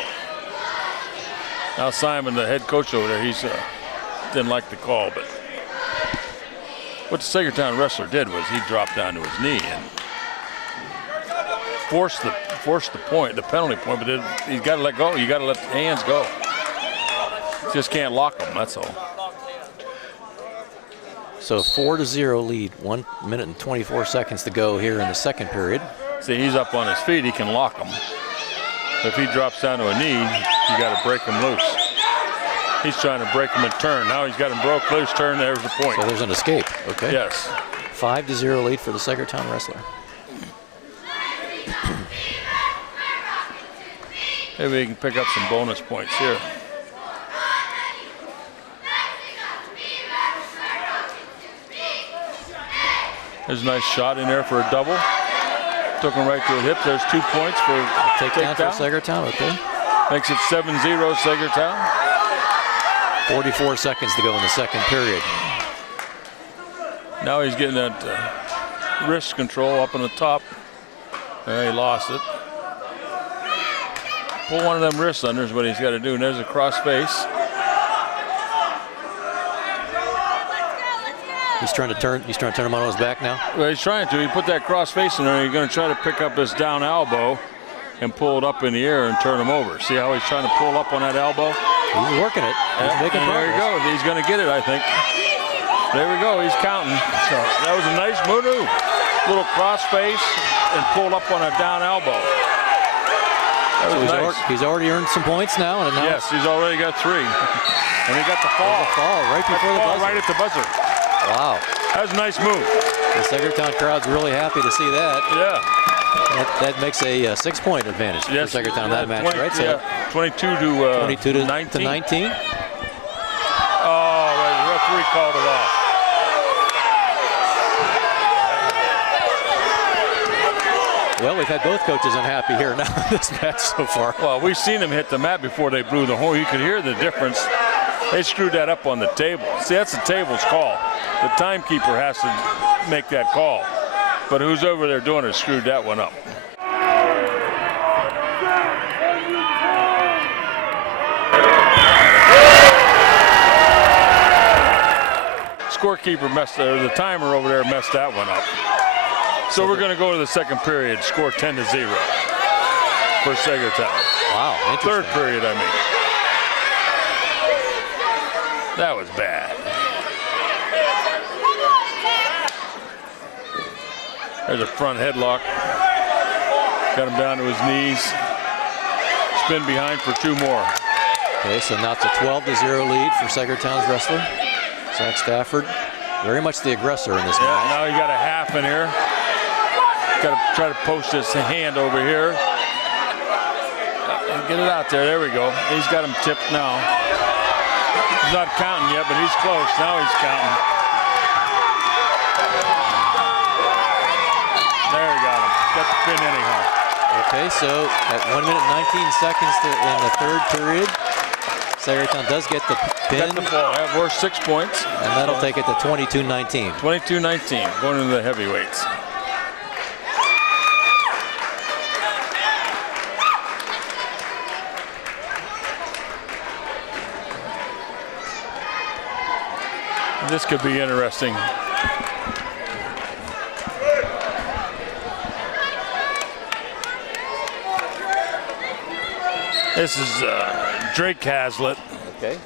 Now Simon, the head coach over there, he's didn't like the call, but what the Saegertown wrestler did was he dropped down to his knee and forced the point, the penalty point, but he's got to let go. You got to let the hands go. Just can't lock them, that's all. So 4-0 lead, 1 minute and 24 seconds to go here in the second period. See, he's up on his feet, he can lock him. If he drops down to a knee, you got to break him loose. He's trying to break him and turn. Now he's got him broke loose, turn, there's the point. So there's an escape, okay. Yes. 5-0 lead for the Saegertown wrestler. Maybe we can pick up some bonus points here. There's a nice shot in there for a double. Took him right to the hip. There's 2 points for takedown for Saegertown, okay. Makes it 7-0 Saegertown. 44 seconds to go in the second period. Now he's getting that wrist control up on the top. He lost it. Pull one of them wrists under is what he's got to do. And there's a cross face. He's trying to turn him on his back now. Well, he's trying to. He put that cross face in there. He's going to try to pick up his down elbow and pull it up in the air and turn him over. See how he's trying to pull up on that elbow? He's working it. He's making progress. There you go. He's going to get it, I think. There we go. He's counting. So that was a nice move. Little cross face and pulled up on a down elbow. That was nice. He's already earned some points now. And yes, he's already got 3. And he got the fall. Right before the buzzer. Right at the buzzer. Wow. That was a nice move. The Saegertown crowd's really happy to see that. Yeah. That makes a 6-point advantage for Saegertown that match, right? So yeah, 22 to 19. Oh, the referee called it off. Well, we've had both coaches unhappy here now in this match so far. Well, we've seen them hit the mat before they blew the horn. You could hear the difference. They screwed that up on the table. See, that's the table's call. The timekeeper has to make that call. But who's over there doing it screwed that one up. Scorekeeper the timer over there messed that one up. So we're going to go to the second period, score 10-0 for Saegertown. Wow, interesting. Third period, I mean. That was bad. There's a front headlock. Got him down to his knees. Spin behind for 2 more. Okay, so now it's a 12-0 lead for Saegertown's wrestler. Zach Stafford, very much the aggressor in this match. Now he got a half in here. Got to try to post his hand over here. And get it out there. There we go. He's got him tipped now. He's not counting yet, but he's close. Now he's counting. There he got him. Got the pin anyhow. Okay, so at 1 minute 19 seconds in the third period, Saegertown does get the pin. Got the ball. We're 6 points. And that'll take it to 22-19. 22-19, going into the heavyweights. This could be interesting. This is Drake Hazlitt. Okay.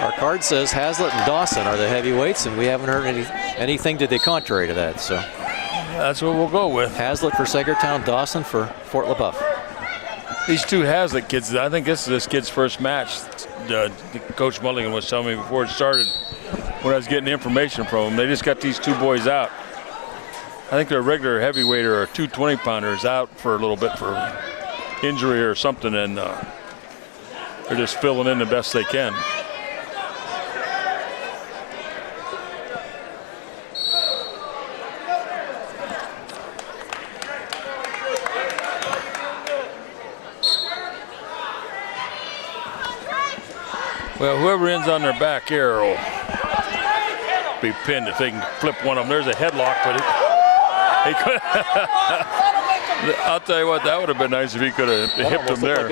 Our card says Hazlitt and Dawson are the heavyweights, and we haven't heard anything to the contrary to that. So that's what we'll go with. Hazlitt for Saegertown, Dawson for Fort Leboeuf. These 2 Hazlitt kids, I think this is this kid's first match. Coach Mulligan was telling me before it started when I was getting information from him. They just got these 2 boys out. I think their regular heavyweight or 2 20-pounders out for a little bit for injury or something, and they're just filling in the best they can. Well, whoever ends on their back here will be pinned if they can flip one of them. There's a headlock, but he could. I'll tell you what, that would have been nice if he could have hipped him there.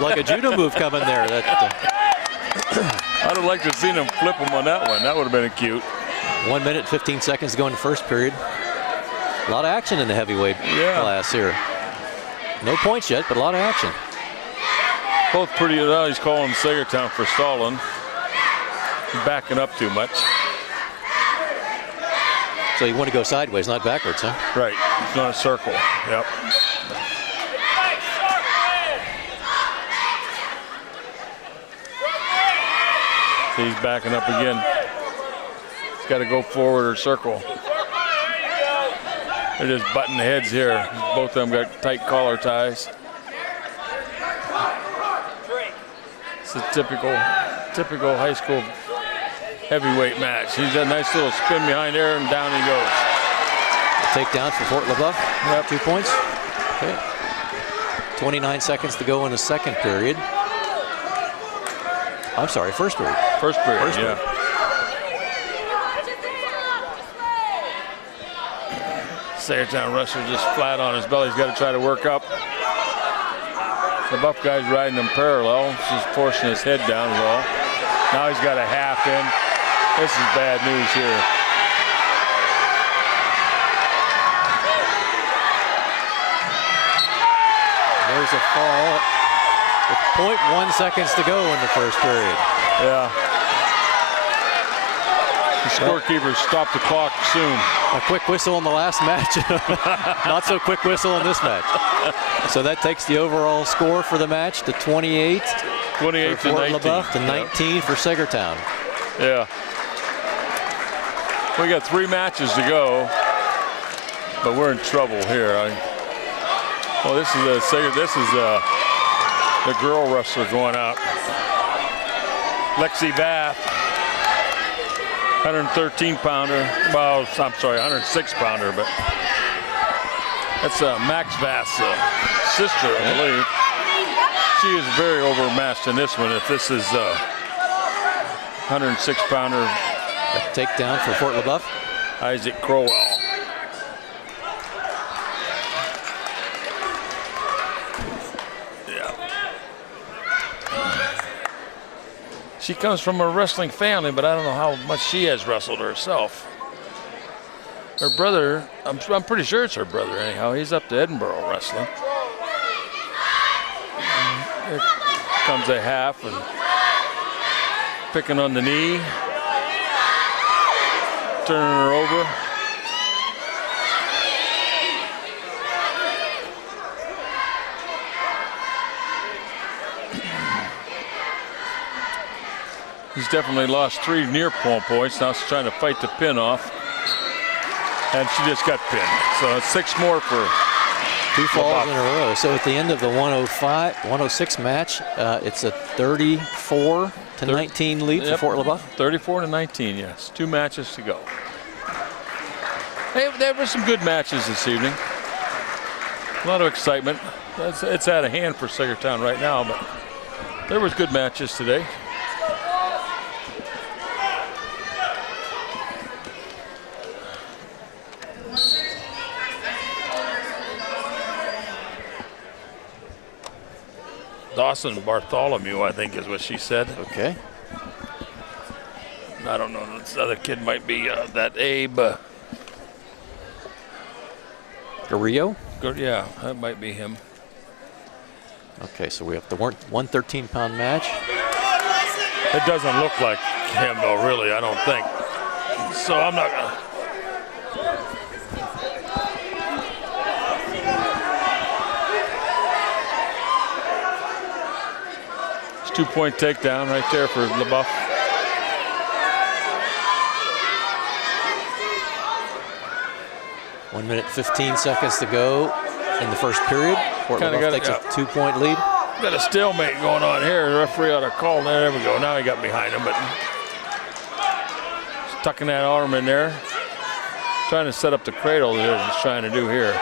Like a judo move coming there. I'd have liked to have seen him flip him on that one. That would have been cute. 1 minute, 15 seconds to go in the first period. A lot of action in the heavyweight class here. No points yet, but a lot of action. Both pretty well. He's calling Saegertown for stalling. Backing up too much. So you want to go sideways, not backwards, huh? Right. It's not a circle. Yep. So he's backing up again. He's got to go forward or circle. They're just butting heads here. Both of them got tight collar ties. It's a typical high school heavyweight match. He's got a nice little spin behind there, and down he goes. Takedown for Fort Leboeuf. Yep. 2 points. Okay. 29 seconds to go in the second period. I'm sorry, first period. First period, yeah. Saegertown wrestler just flat on his belly. He's got to try to work up. The Buff guy's riding him parallel, just forcing his head down is all. Now he's got a half in. This is bad news here. There's a fall with 0.1 seconds to go in the first period. Yeah. The scorekeeper stopped the clock soon. A quick whistle in the last match. Not so quick whistle in this match. So that takes the overall score for the match to 28. 28 for to Fort 19. Leboeuf to 19 for Saegertown. Yeah. We got 3 matches to go, but we're in trouble here. Oh, this is the girl wrestler going out. Lexi Bath, 113 pounder. Well, I'm sorry, 106 pounder, but that's Max Bath's sister, I believe. She is very overmatched in this one. If this is 106 pounder. Takedown for Fort Leboeuf. Isaac Crowell. Yeah. She comes from a wrestling family, but I don't know how much she has wrestled herself. Her brother, I'm pretty sure it's her brother anyhow. He's up to Edinburgh wrestling. Here comes a half and picking on the knee. Turning her over. He's definitely lost 3 near points. Now she's trying to fight the pin off. And she just got pinned. So it's 6 more for 2 falls in a row. So at the end of the 106 match, it's a 34 to 19 lead for Fort Leboeuf. 34 to 19, yes. 2 matches to go. Hey, there were some good matches this evening. A lot of excitement. It's out of hand for Saegertown right now, but there was good matches today. Dawson Bartholomew, I think is what she said. Okay. I don't know. This other kid might be that Abe. Carrillo? Yeah, that might be him. Okay, so we have the 113-pound match. It doesn't look like him, though, really, I don't think. So I'm not going to. It's 2-point takedown right there for Leboeuf. One minute, 15 seconds to go in the first period. Fort Leboeuf takes a 2-point lead. Got a stalemate going on here. The referee ought to call. There we go. Now he got behind him, but he's tucking that arm in there. Trying to set up the cradle that they're just trying to do here.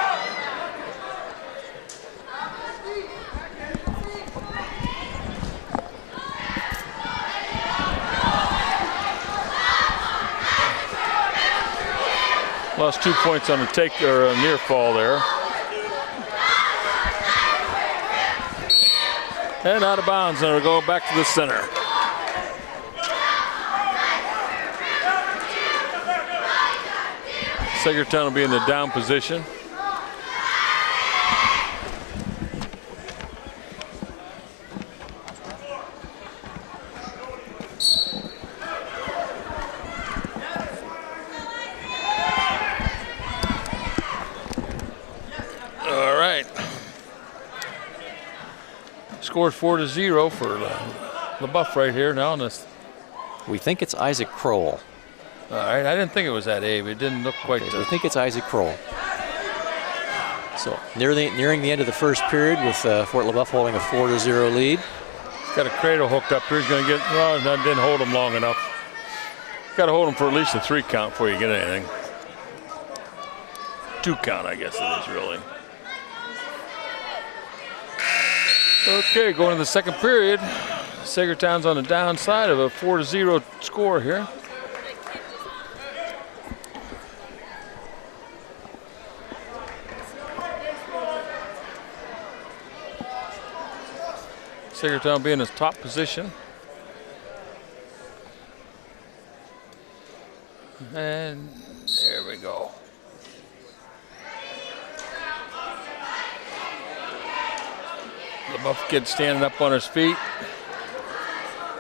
Lost 2 points on the take or a near fall there. And out of bounds, and it'll go back to the center. Saegertown will be in the down position. All right. Score's 4-0 for Leboeuf right here now. We think it's Isaac Kroll. All right, I didn't think it was that Abe. It didn't look quite. Okay, we think it's Isaac Kroll. So nearing the end of the first period with Fort Leboeuf holding a 4-0 lead. He's got a cradle hooked up here. He's going to get, well, that didn't hold him long enough. Got to hold him for at least a 3 count before you get anything. 2 count, I guess it is really. Okay, going to the second period. Saegertown's on the downside of a 4-0 score here. Saegertown being in his top position. And there we go. Leboeuf kid standing up on his feet.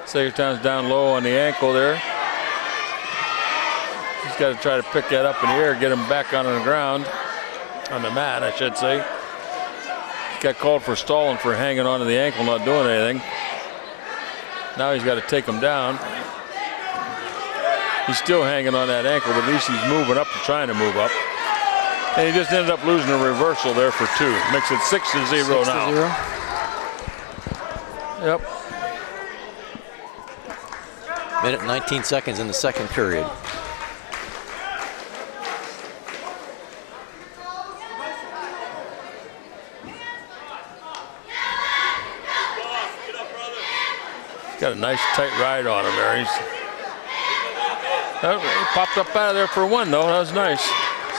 Saegertown's down low on the ankle there. He's got to try to pick that up in the air, get him back on the ground, on the mat, I should say. Got called for stalling for hanging onto the ankle, not doing anything. Now he's got to take him down. He's still hanging on that ankle, but at least he's moving up and trying to move up. And he just ended up losing a reversal there for 2. Makes it 6-0 now. 6-0. Yep. Minute 19 seconds in the second period. Got a nice tight ride on him there. He popped up out of there for 1 though. That was nice.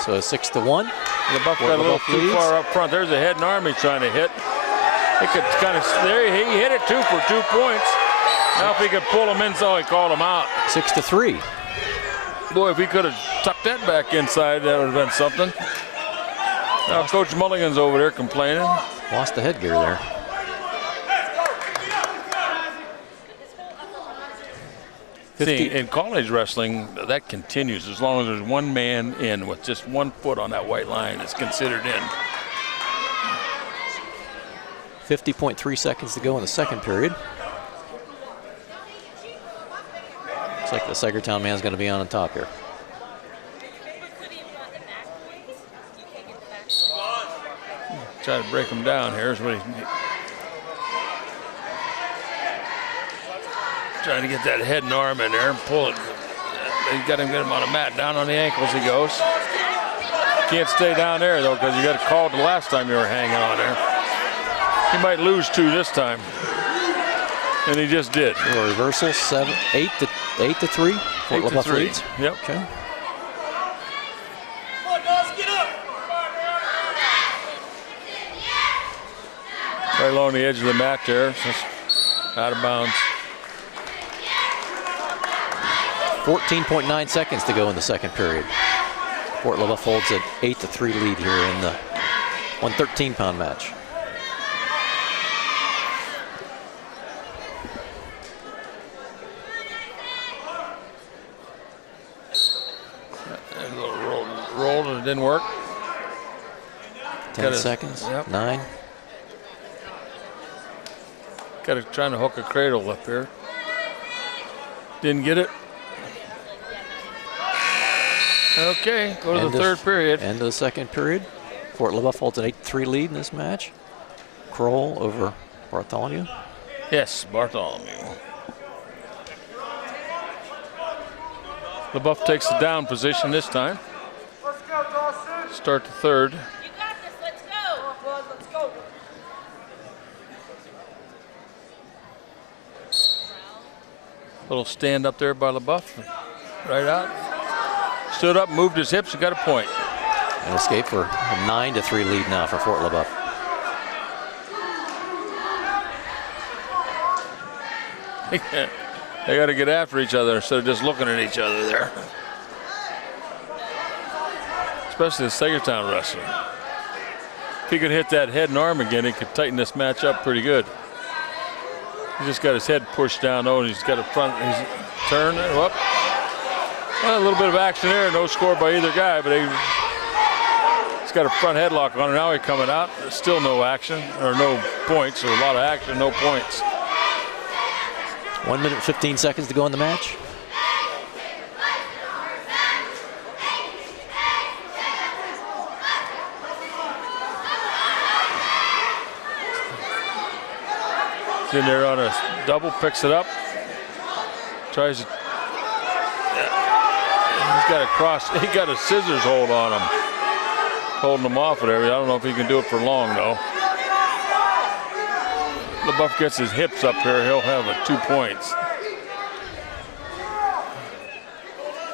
So 6-1. Leboeuf got a little too far up front. There's a head and arm he's trying to hit. He could kind of, there he hit it too for 2 points. Now if he could pull him in, so he called him out. 6-3. Boy, if he could have tucked that back inside, that would have been something. Now Coach Mulligan's over there complaining. Lost the headgear there. See, in college wrestling, that continues. As long as there's 1 man in with just 1 foot on that white line, it's considered in. 50.3 seconds to go in the second period. Looks like the Saegertown man's going to be on the top here. Try to break him down here is what he's trying to get that head and arm in there and pull it. He's got him get him on a mat, down on the ankles he goes. Can't stay down there though, because you got called the last time you were hanging on there. He might lose 2 this time, and he just did. A reversal, 8 to 3. Fort Leboeuf leads. Yep. Okay. Right along the edge of the mat there, just out of bounds. 14.9 seconds to go in the second period. Fort Leboeuf holds an 8-3 lead here in the 113-pound match. A little roll and it didn't work. 10 seconds. Yep. 9. Trying to hook a cradle up here. Didn't get it. Okay, go to the third period. End of the second period. Fort Leboeuf holds an 8-3 lead in this match. Kroll over Bartholomew. Yes, Bartholomew. Leboeuf takes the down position this time. Start the third. You got this. Let's go. Let's go. Little stand up there by Leboeuf. Right out. Stood up, moved his hips, and got a point. An escape for a 9-3 lead now for Fort Leboeuf. They got to get after each other instead of just looking at each other there. Especially the Saegertown wrestler. If he could hit that head and arm again, he could tighten this match up pretty good. He just got his head pushed down, and he's got a front, he's turn, whoop. Well, a little bit of action there, no score by either guy, but he's got a front headlock on, and now he's coming out. There's still no action, or no points, or a lot of action, no points. 1 minute, 15 seconds to go in the match. He's in there on a double, picks it up. Tries to, he's got a cross, he got a scissors hold on him. Holding him off of there. I don't know if he can do it for long though. Leboeuf gets his hips up here, he'll have 2 points.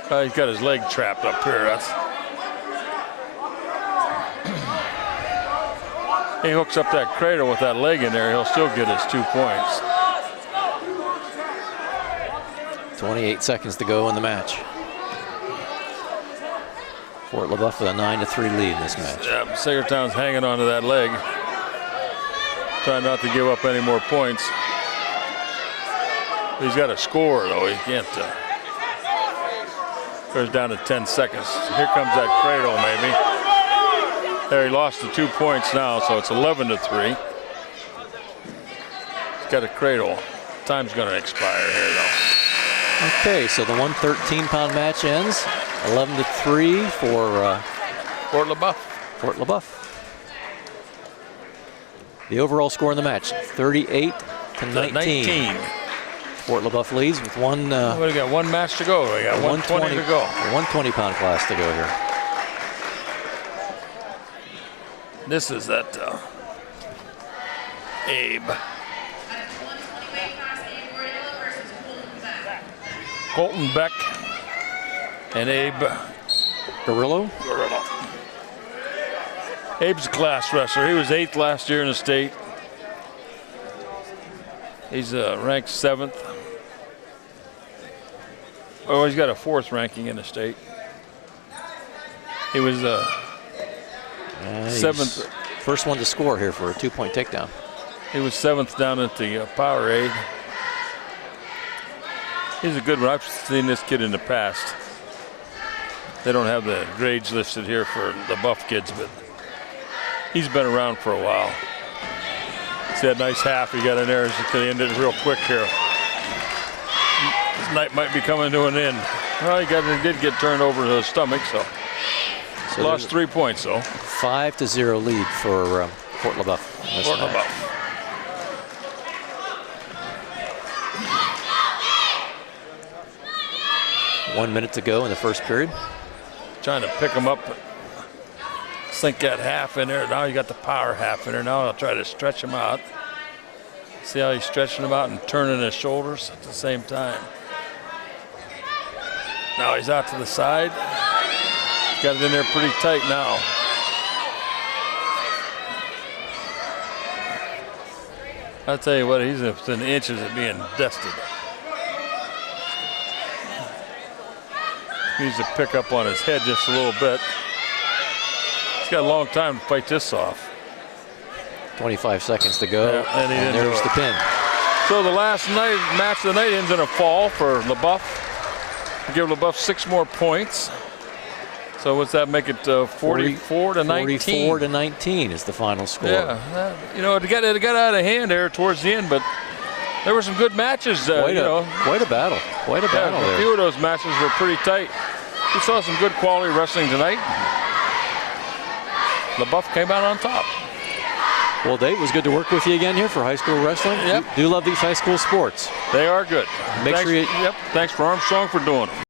He's got his leg trapped up here. That's. He hooks up that cradle with that leg in there, he'll still get his 2 points. 28 seconds to go in the match. Fort Leboeuf with a 9-3 lead in this match. Yeah, Saegertown's hanging onto that leg. Trying not to give up any more points. He's got to score though, he can't. Goes down to 10 seconds. Here comes that cradle maybe. There, he lost the 2 points now, so it's 11-3. He's got a cradle. Time's going to expire here though. Okay, so the 113-pound match ends. 11-3 for Fort Leboeuf. Fort Leboeuf. The overall score in the match, 38-19. Fort Leboeuf leads with one. We got one match to go. We got 120 to go. 120-pound class to go here. This is that Abe. Colton Beck and Abe Gorillo. Abe's a class wrestler. He was 8th last year in the state. He's ranked 7th. Oh, he's got a 4th ranking in the state. He was 7th. First one to score here for a 2-point takedown. He was 7th down at the Powerade. He's a good one. I've seen this kid in the past. They don't have the grades listed here for the Buff kids, but he's been around for a while. See that nice half he got in there. He's going to end it real quick here. This night might be coming to an end. Well, he did get turned over to the stomach, so lost 3 points, though. 5-0 lead for Fort Leboeuf. Fort Leboeuf. One minute to go in the first period. Trying to pick him up, but sink that half in there. Now you got the power half in there. Now I'll try to stretch him out. See how he's stretching him out and turning his shoulders at the same time. Now he's out to the side. He's got it in there pretty tight now. I'll tell you what, he's within inches of being dusted. Needs to pick up on his head just a little bit. He's got a long time to fight this off. 25 seconds to go, yeah, and there's the pin. So the last match of the night ends in a fall for Leboeuf. Give Leboeuf 6 more points. So what's that make it 44-19? 44-19 is the final score. Yeah, you know, it got out of hand there towards the end, but there were some good matches. Quite a battle. Quite a battle there. A few of those matches were pretty tight. We saw some good quality wrestling tonight. Leboeuf came out on top. Well, Dave, it was good to work with you again here for high school wrestling. Yep. Do love these high school sports. They are good. Make Thanks, sure you. Yep. Thanks for Armstrong for doing it.